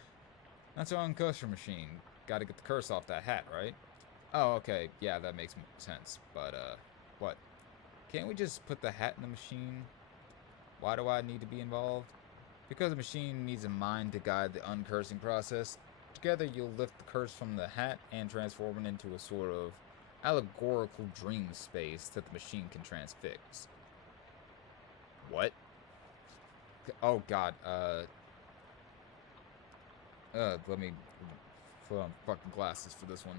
That's our uncurser machine. Gotta get the curse off that hat, right? Oh, okay. Yeah, that makes sense. But, what? Can't we just put the hat in the machine? Why do I need to be involved? Because the machine needs a mind to guide the uncursing process. Together, you'll lift the curse from the hat and transform it into a sort of allegorical dream space that the machine can transfix. What? Oh, God. Let me put on fucking glasses for this one.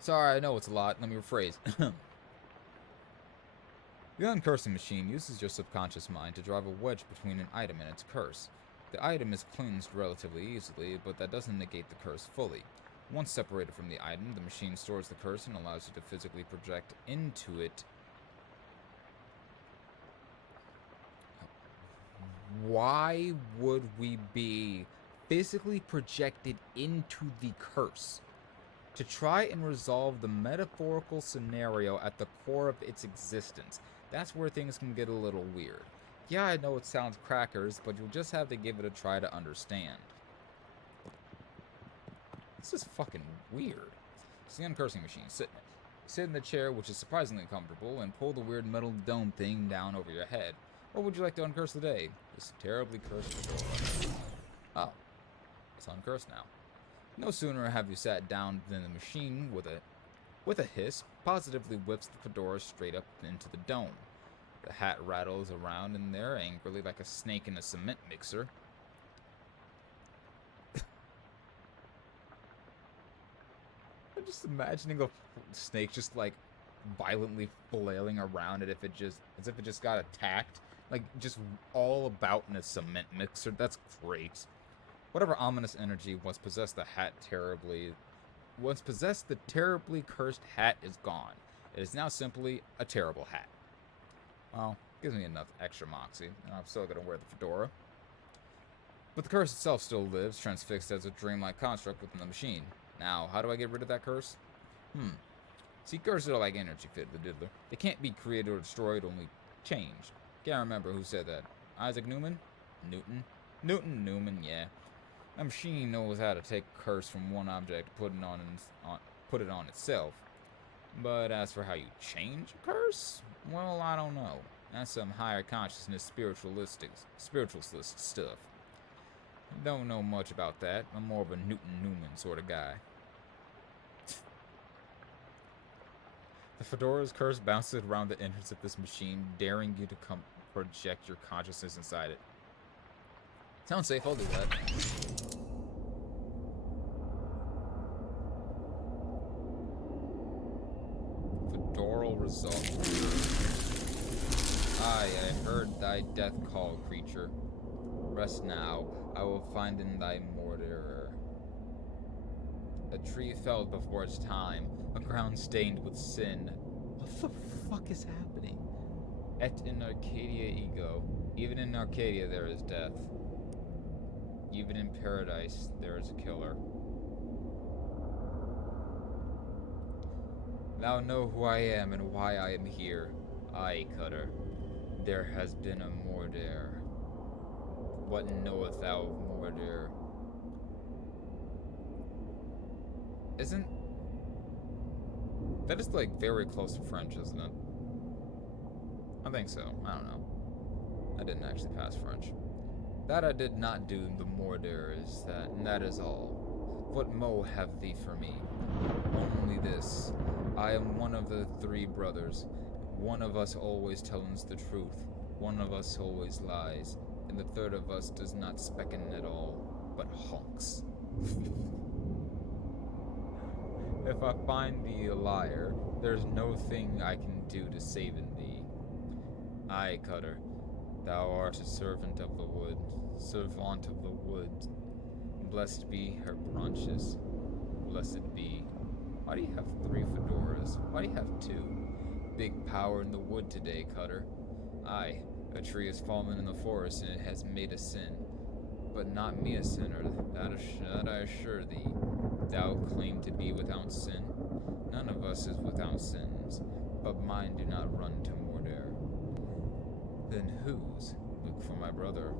Sorry, I know it's a lot. Let me rephrase. The uncursing machine uses your subconscious mind to drive a wedge between an item and its curse. The item is cleansed relatively easily, but that doesn't negate the curse fully. Once separated from the item, the machine stores the curse and allows you to physically project into it. Why would we be physically projected into the curse? To try and resolve the metaphorical scenario at the core of its existence. That's where things can get a little weird. Yeah, I know it sounds crackers, but you'll just have to give it a try to understand. This is fucking weird. It's the uncursing machine. Sit in the chair, which is surprisingly comfortable, and pull the weird metal dome thing down over your head. What would you like to uncurse today? This terribly cursed fedora. Oh, it's uncursed now. No sooner have you sat down than the machine, with a hiss, positively whips the fedora straight up into the dome. The hat rattles around in there angrily like a snake in a cement mixer. I'm just imagining a snake just like violently flailing around it as if it just got attacked. Like just all about in a cement mixer. That's great. Whatever ominous energy once possessed the terribly cursed hat is gone. It is now simply a terrible hat. Well, gives me enough extra moxie, and I'm still gonna wear the fedora. But the curse itself still lives, transfixed as a dreamlike construct within the machine. Now, how do I get rid of that curse? See, curses are like energy, FIDDLY DIDDLER. They can't be created or destroyed, only changed. Can't remember who said that. Isaac Newman? Newman, yeah. A machine knows how to take a curse from one object, put it on itself. But as for how you change a curse, well, I don't know. That's some higher consciousness, spiritualistic stuff. Don't know much about that. I'm more of a Newman sort of guy. The fedora's curse bounces around the entrance of this machine, daring you to come project your consciousness inside it. Sounds safe, I'll do that. Fedoral result. Aye, I heard thy death call, creature. Rest now, I will find in thy mortar. A tree felled before its time, a ground stained with sin. What the fuck is happening? Et in Arcadia ego. Even in Arcadia there is death. Even in paradise there is a killer. Thou know who I am and why I am here. Aye, Cutter. There has been a Mordare. What knoweth thou of Mordare? That is, like, very close to French, isn't it? I think so. I don't know. I didn't actually pass French. That I did not do the mortar is that, and that is all. What mo have thee for me? Only this. I am one of the 3 brothers. One of us always tells the truth. One of us always lies. And the third of us does not specken at all, but honks. If I find thee a liar, there's no thing I can do to save thee. Aye, Cutter, thou art a servant of the wood, servant of the wood. Blessed be her branches, blessed be. Why do you have 3 fedoras? Why do you have 2? Big power in the wood today, Cutter. Aye, a tree has fallen in the forest and it has made a sin. But not me a sinner, that I assure thee. Thou claim to be without sin. None of us is without sins, but mine do not run to Mordor. Then whose? Look for my brother.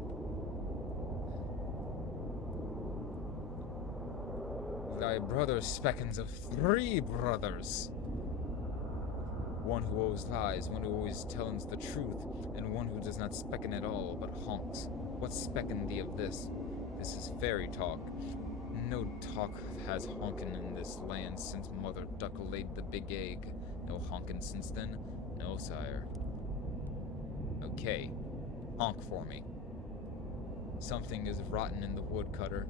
Thy brother speckens of 3 brothers. One who always lies, one who always tells the truth, and one who does not specken at all, but honks. What specken thee of this? This is fairy talk. No talk has honkin' in this land since Mother Duck laid the big egg. No honkin' since then? No, sire. Okay, honk for me. Something is rotten in the woodcutter.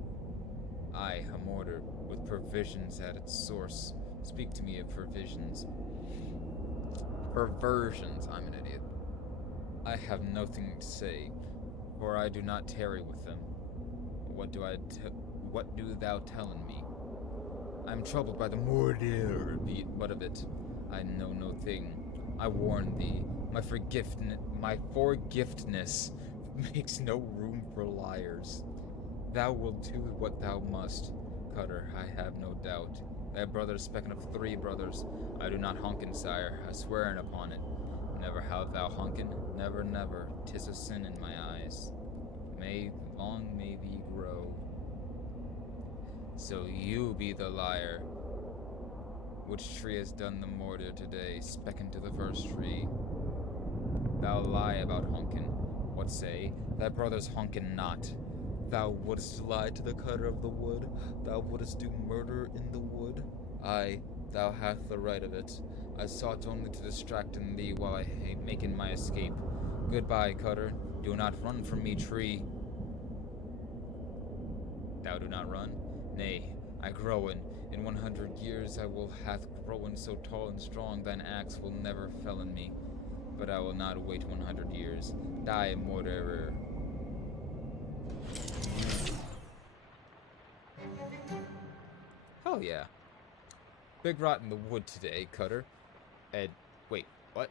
Aye, a mortar, with provisions at its source. Speak to me of provisions. Perversions, I'm an idiot. I have nothing to say, for I do not tarry with them. What do thou tellin me? I am troubled by the Mordor, but of it I know no thing. I warn thee, my forgiftness makes no room for liars. Thou wilt do what thou must, Cutter, I have no doubt. Thy brother speaking of 3 brothers. I do not honkin, sire, I swear upon it. Never have thou honkin, never, never. 'Tis a sin in my eyes. Long may thee grow. So you be the liar. Which tree has done the mortar today? Specken to the first tree. Thou lie about honkin. What say? Thy brother's honkin not. Thou wouldst lie to the cutter of the wood. Thou wouldst do murder in the wood. Aye, thou hast the right of it. I sought only to distract in thee while I making my escape. Goodbye, Cutter. Do not run from me, tree. Thou do not run? Nay, I grow in 100 years I will hath grown so tall and strong thine axe will never fell in me. But I will not wait 100 years. Die, murderer. Hell yeah. Big rot in the wood today, Cutter. Wait, what?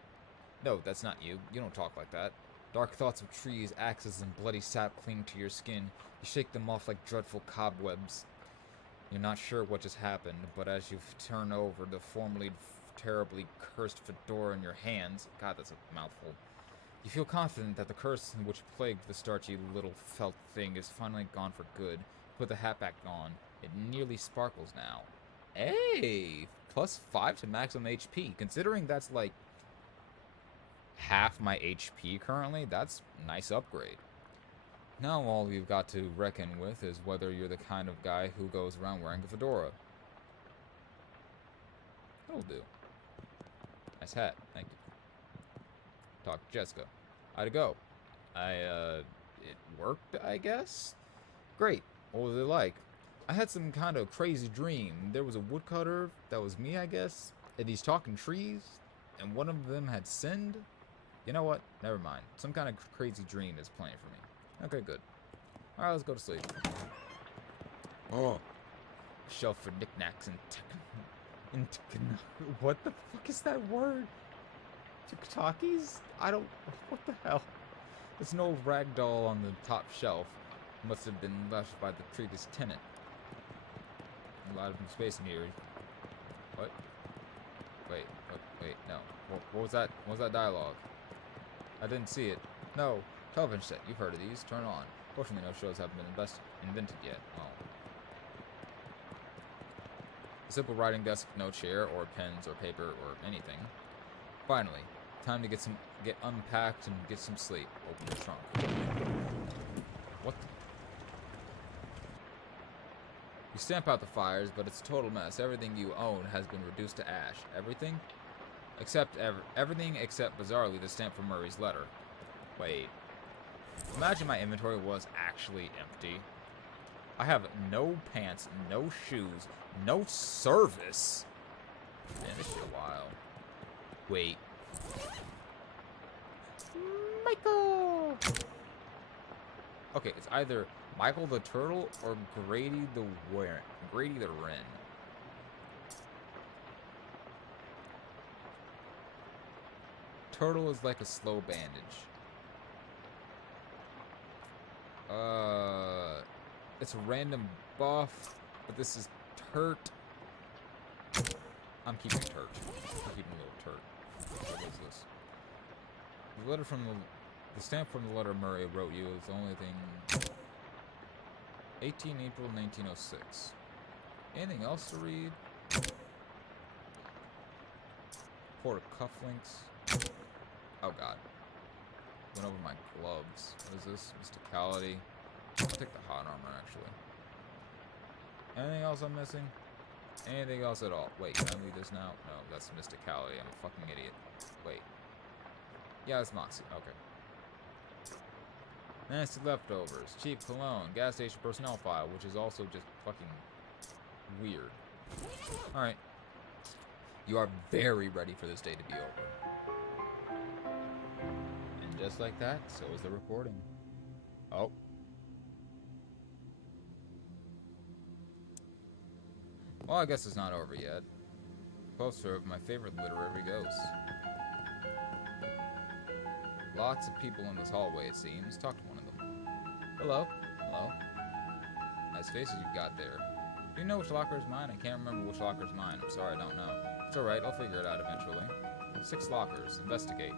No, that's not you. You don't talk like that. Dark thoughts of trees, axes, and bloody sap cling to your skin. You shake them off like dreadful cobwebs. You're not sure what just happened, but as you turn over the formerly terribly cursed fedora in your hands, God, that's a mouthful, you feel confident that the curse which plagued the starchy little felt thing is finally gone for good. Put the hat back on. It nearly sparkles now. Hey! +5 to maximum HP. Considering that's like half my HP currently, that's a nice upgrade. Now all you've got to reckon with is whether you're the kind of guy who goes around wearing a fedora. That'll do. Nice hat, thank you. Talk to Jessica. How'd it go? It worked, I guess? Great. What was it like? I had some kind of crazy dream. There was a woodcutter, that was me, I guess, and he's talking trees, and one of them had sinned. You know what? Never mind. Some kind of crazy dream is playing for me. Okay, good. Alright, let's go to sleep. Oh. Shelf for knickknacks and what the fuck is that word? TikTokies? I don't... What the hell? There's an old rag doll on the top shelf. Must have been left by the previous tenant. A lot of space in here. What? Wait, no. What was that? What was that dialogue? I didn't see it. No. Television set. You've heard of these. Turn on. Fortunately, no shows haven't been invented yet. Oh. A simple writing desk, no chair, or pens, or paper, or anything. Finally, time to get unpacked and get some sleep. Open the trunk. What the? You stamp out the fires, but it's a total mess. Everything you own has been reduced to ash. Everything? Everything except, bizarrely, the stamp from Murray's letter. Wait. Imagine my inventory was actually empty. I have no pants, no shoes, no service. Man, this shit a while. Wait. Michael! Okay, it's either Michael the Turtle or Grady the Wren. Turtle is like a slow bandage. It's a random buff, but this is Turt. I'm keeping Turt. I'm keeping a little Turt. What is this? The letter from the stamp from the letter Murray wrote you is the only thing. 18 April 1906. Anything else to read? Port of cufflinks. Oh god. Went over my gloves. What is this? Mysticality. I'll take the hot armor, actually. Anything else I'm missing? Anything else at all? Wait, can I read this now? No, that's Mysticality. I'm a fucking idiot. Wait. Yeah, that's Moxie. Okay. Nasty leftovers. Cheap cologne. Gas station personnel file, which is also just fucking weird. Alright. You are very ready for this day to be over. And just like that, so is the recording. Oh. Well, I guess it's not over yet. Poster of my favorite literary ghost. Lots of people in this hallway, it seems. Talk to one of them. Hello? Hello? Nice faces you've got there. Do you know which locker is mine? I can't remember which locker is mine. I'm sorry, I don't know. It's alright, I'll figure it out eventually. 6 lockers. Investigate.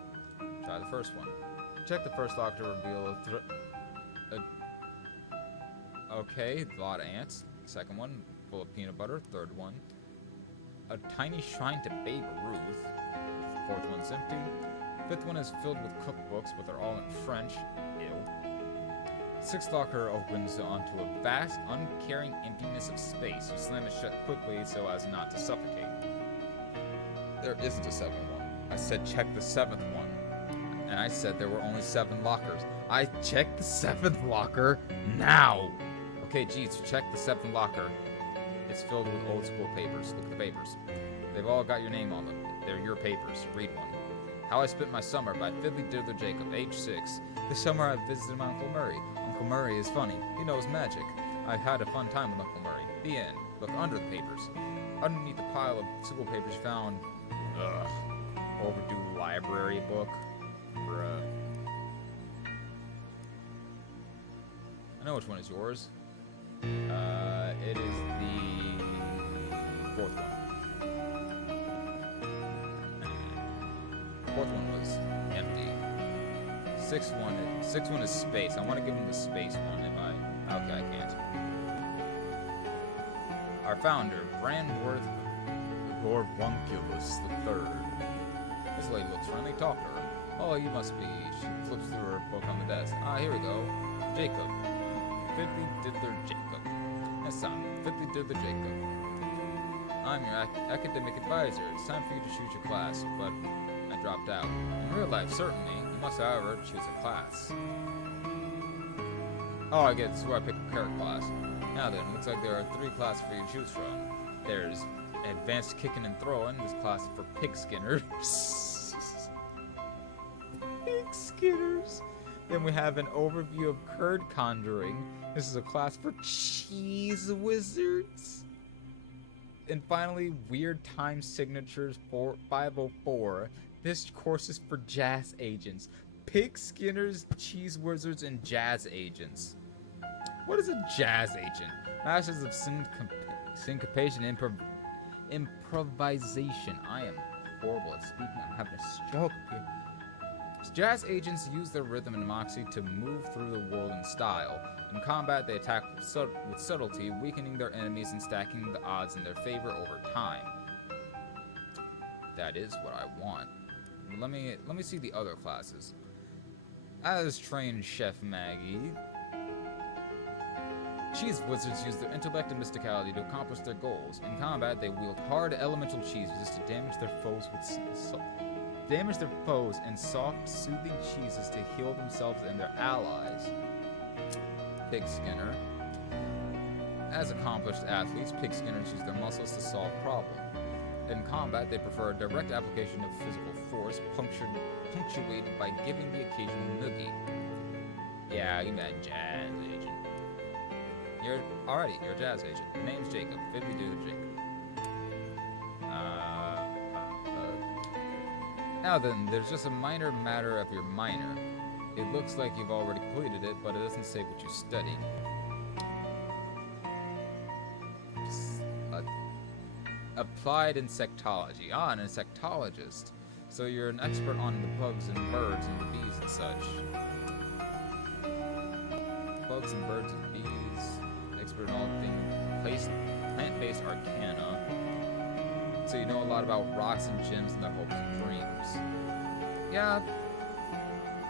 Try the first one. Check the first locker to reveal okay, a lot of ants. Second one, full of peanut butter. Third one, a tiny shrine to Babe Ruth. Fourth one's empty. Fifth one is filled with cookbooks, but they're all in French. Ew. Sixth locker opens onto a vast, uncaring emptiness of space. You slam it shut quickly so as not to suffocate. There isn't a 7th one. I said check the 7th one. And I said there were only 7 lockers. I checked the 7th locker now! Okay, geez, check the 7th locker. It's filled with old school papers. Look at the papers. They've all got your name on them. They're your papers. Read one. How I Spent My Summer by FIDDLY DIDDLER Jacob, age 6. This summer I visited my Uncle Murray. Uncle Murray is funny. He knows magic. I had a fun time with Uncle Murray. The end. Look under the papers. Underneath the pile of school papers you found... overdue library book. Bruh. I know which one is yours. It is the 4th one. 4th one was empty. 6th one is space. I want to give him the space one if I... Okay, I can't. Our founder, Branworth Gorvunculus III. This lady looks friendly. Talk to her. Oh, you must be. She flips through her book on the desk. Ah, here we go. Jacob. FIDDLY DIDDLER Jacob. Yes, I'm FIDDLY DIDDLER Jacob. I'm your academic advisor. It's time for you to choose your class, but I dropped out. In real life, certainly. You must, however, choose a class. Oh, I get it. This is where I pick a carrot class. Now then, looks like there are 3 classes for you to choose from. There's advanced kicking and throwing. This class is for pig skinners. Pig skinners. Then we have an overview of curd conjuring. This is a class for cheese wizards. And finally, weird time signatures for 504. This course is for jazz agents. Pig skinners, cheese wizards, and jazz agents. What is a jazz agent? Masters of syncopation and improvisation. I am horrible at speaking. I'm having a stroke here. Jazz agents use their rhythm and moxie to move through the world in style. In combat, they attack with subtlety, weakening their enemies and stacking the odds in their favor over time. That is what I want. Let me see the other classes. As trained Chef Maggie, cheese wizards use their intellect and mysticality to accomplish their goals. In combat, they wield hard elemental cheeses to damage their foes and soft, soothing cheeses to heal themselves and their allies. Pig Skinner. As accomplished athletes, pig skinners use their muscles to solve problems. In combat, they prefer a direct application of physical force, punctuated by giving the occasional noogie. Yeah, you meant jazz agent. You're a jazz agent. Your name's Jacob. FIDDLY Jacob. Now then, there's just a minor matter of your minor. It looks like you've already completed it, but it doesn't say what you studied. Applied insectology. Ah, an insectologist. So you're an expert on the bugs and birds and the bees and such. Bugs and birds and bees. Expert in all things plant-based arcana. So you know a lot about rocks and gems and their hopes and dreams. Yeah,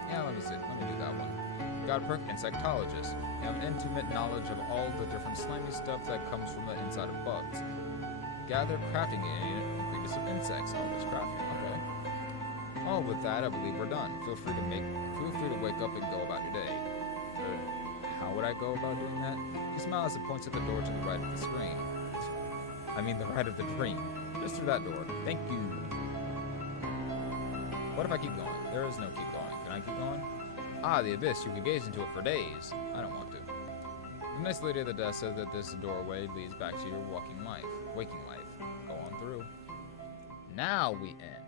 let me see. Let me do that one. Got a perk, insectologist. You have an intimate knowledge of all the different slimy stuff that comes from the inside of bugs. Gather crafting ingredients of insects. Oh, there's crafting. Okay. Oh, with that, I believe we're done. Feel free to wake up and go about your day. How would I go about doing that? She smiles and points at the door to the right of the screen. I mean, the right of the dream. Just through that door. Thank you. What if I keep going? There is no keep going. Can I keep going? Ah, the abyss. You could gaze into it for days. I don't want to. The nice lady at the desk said that this doorway leads back to your waking life. Go on through. Now we end.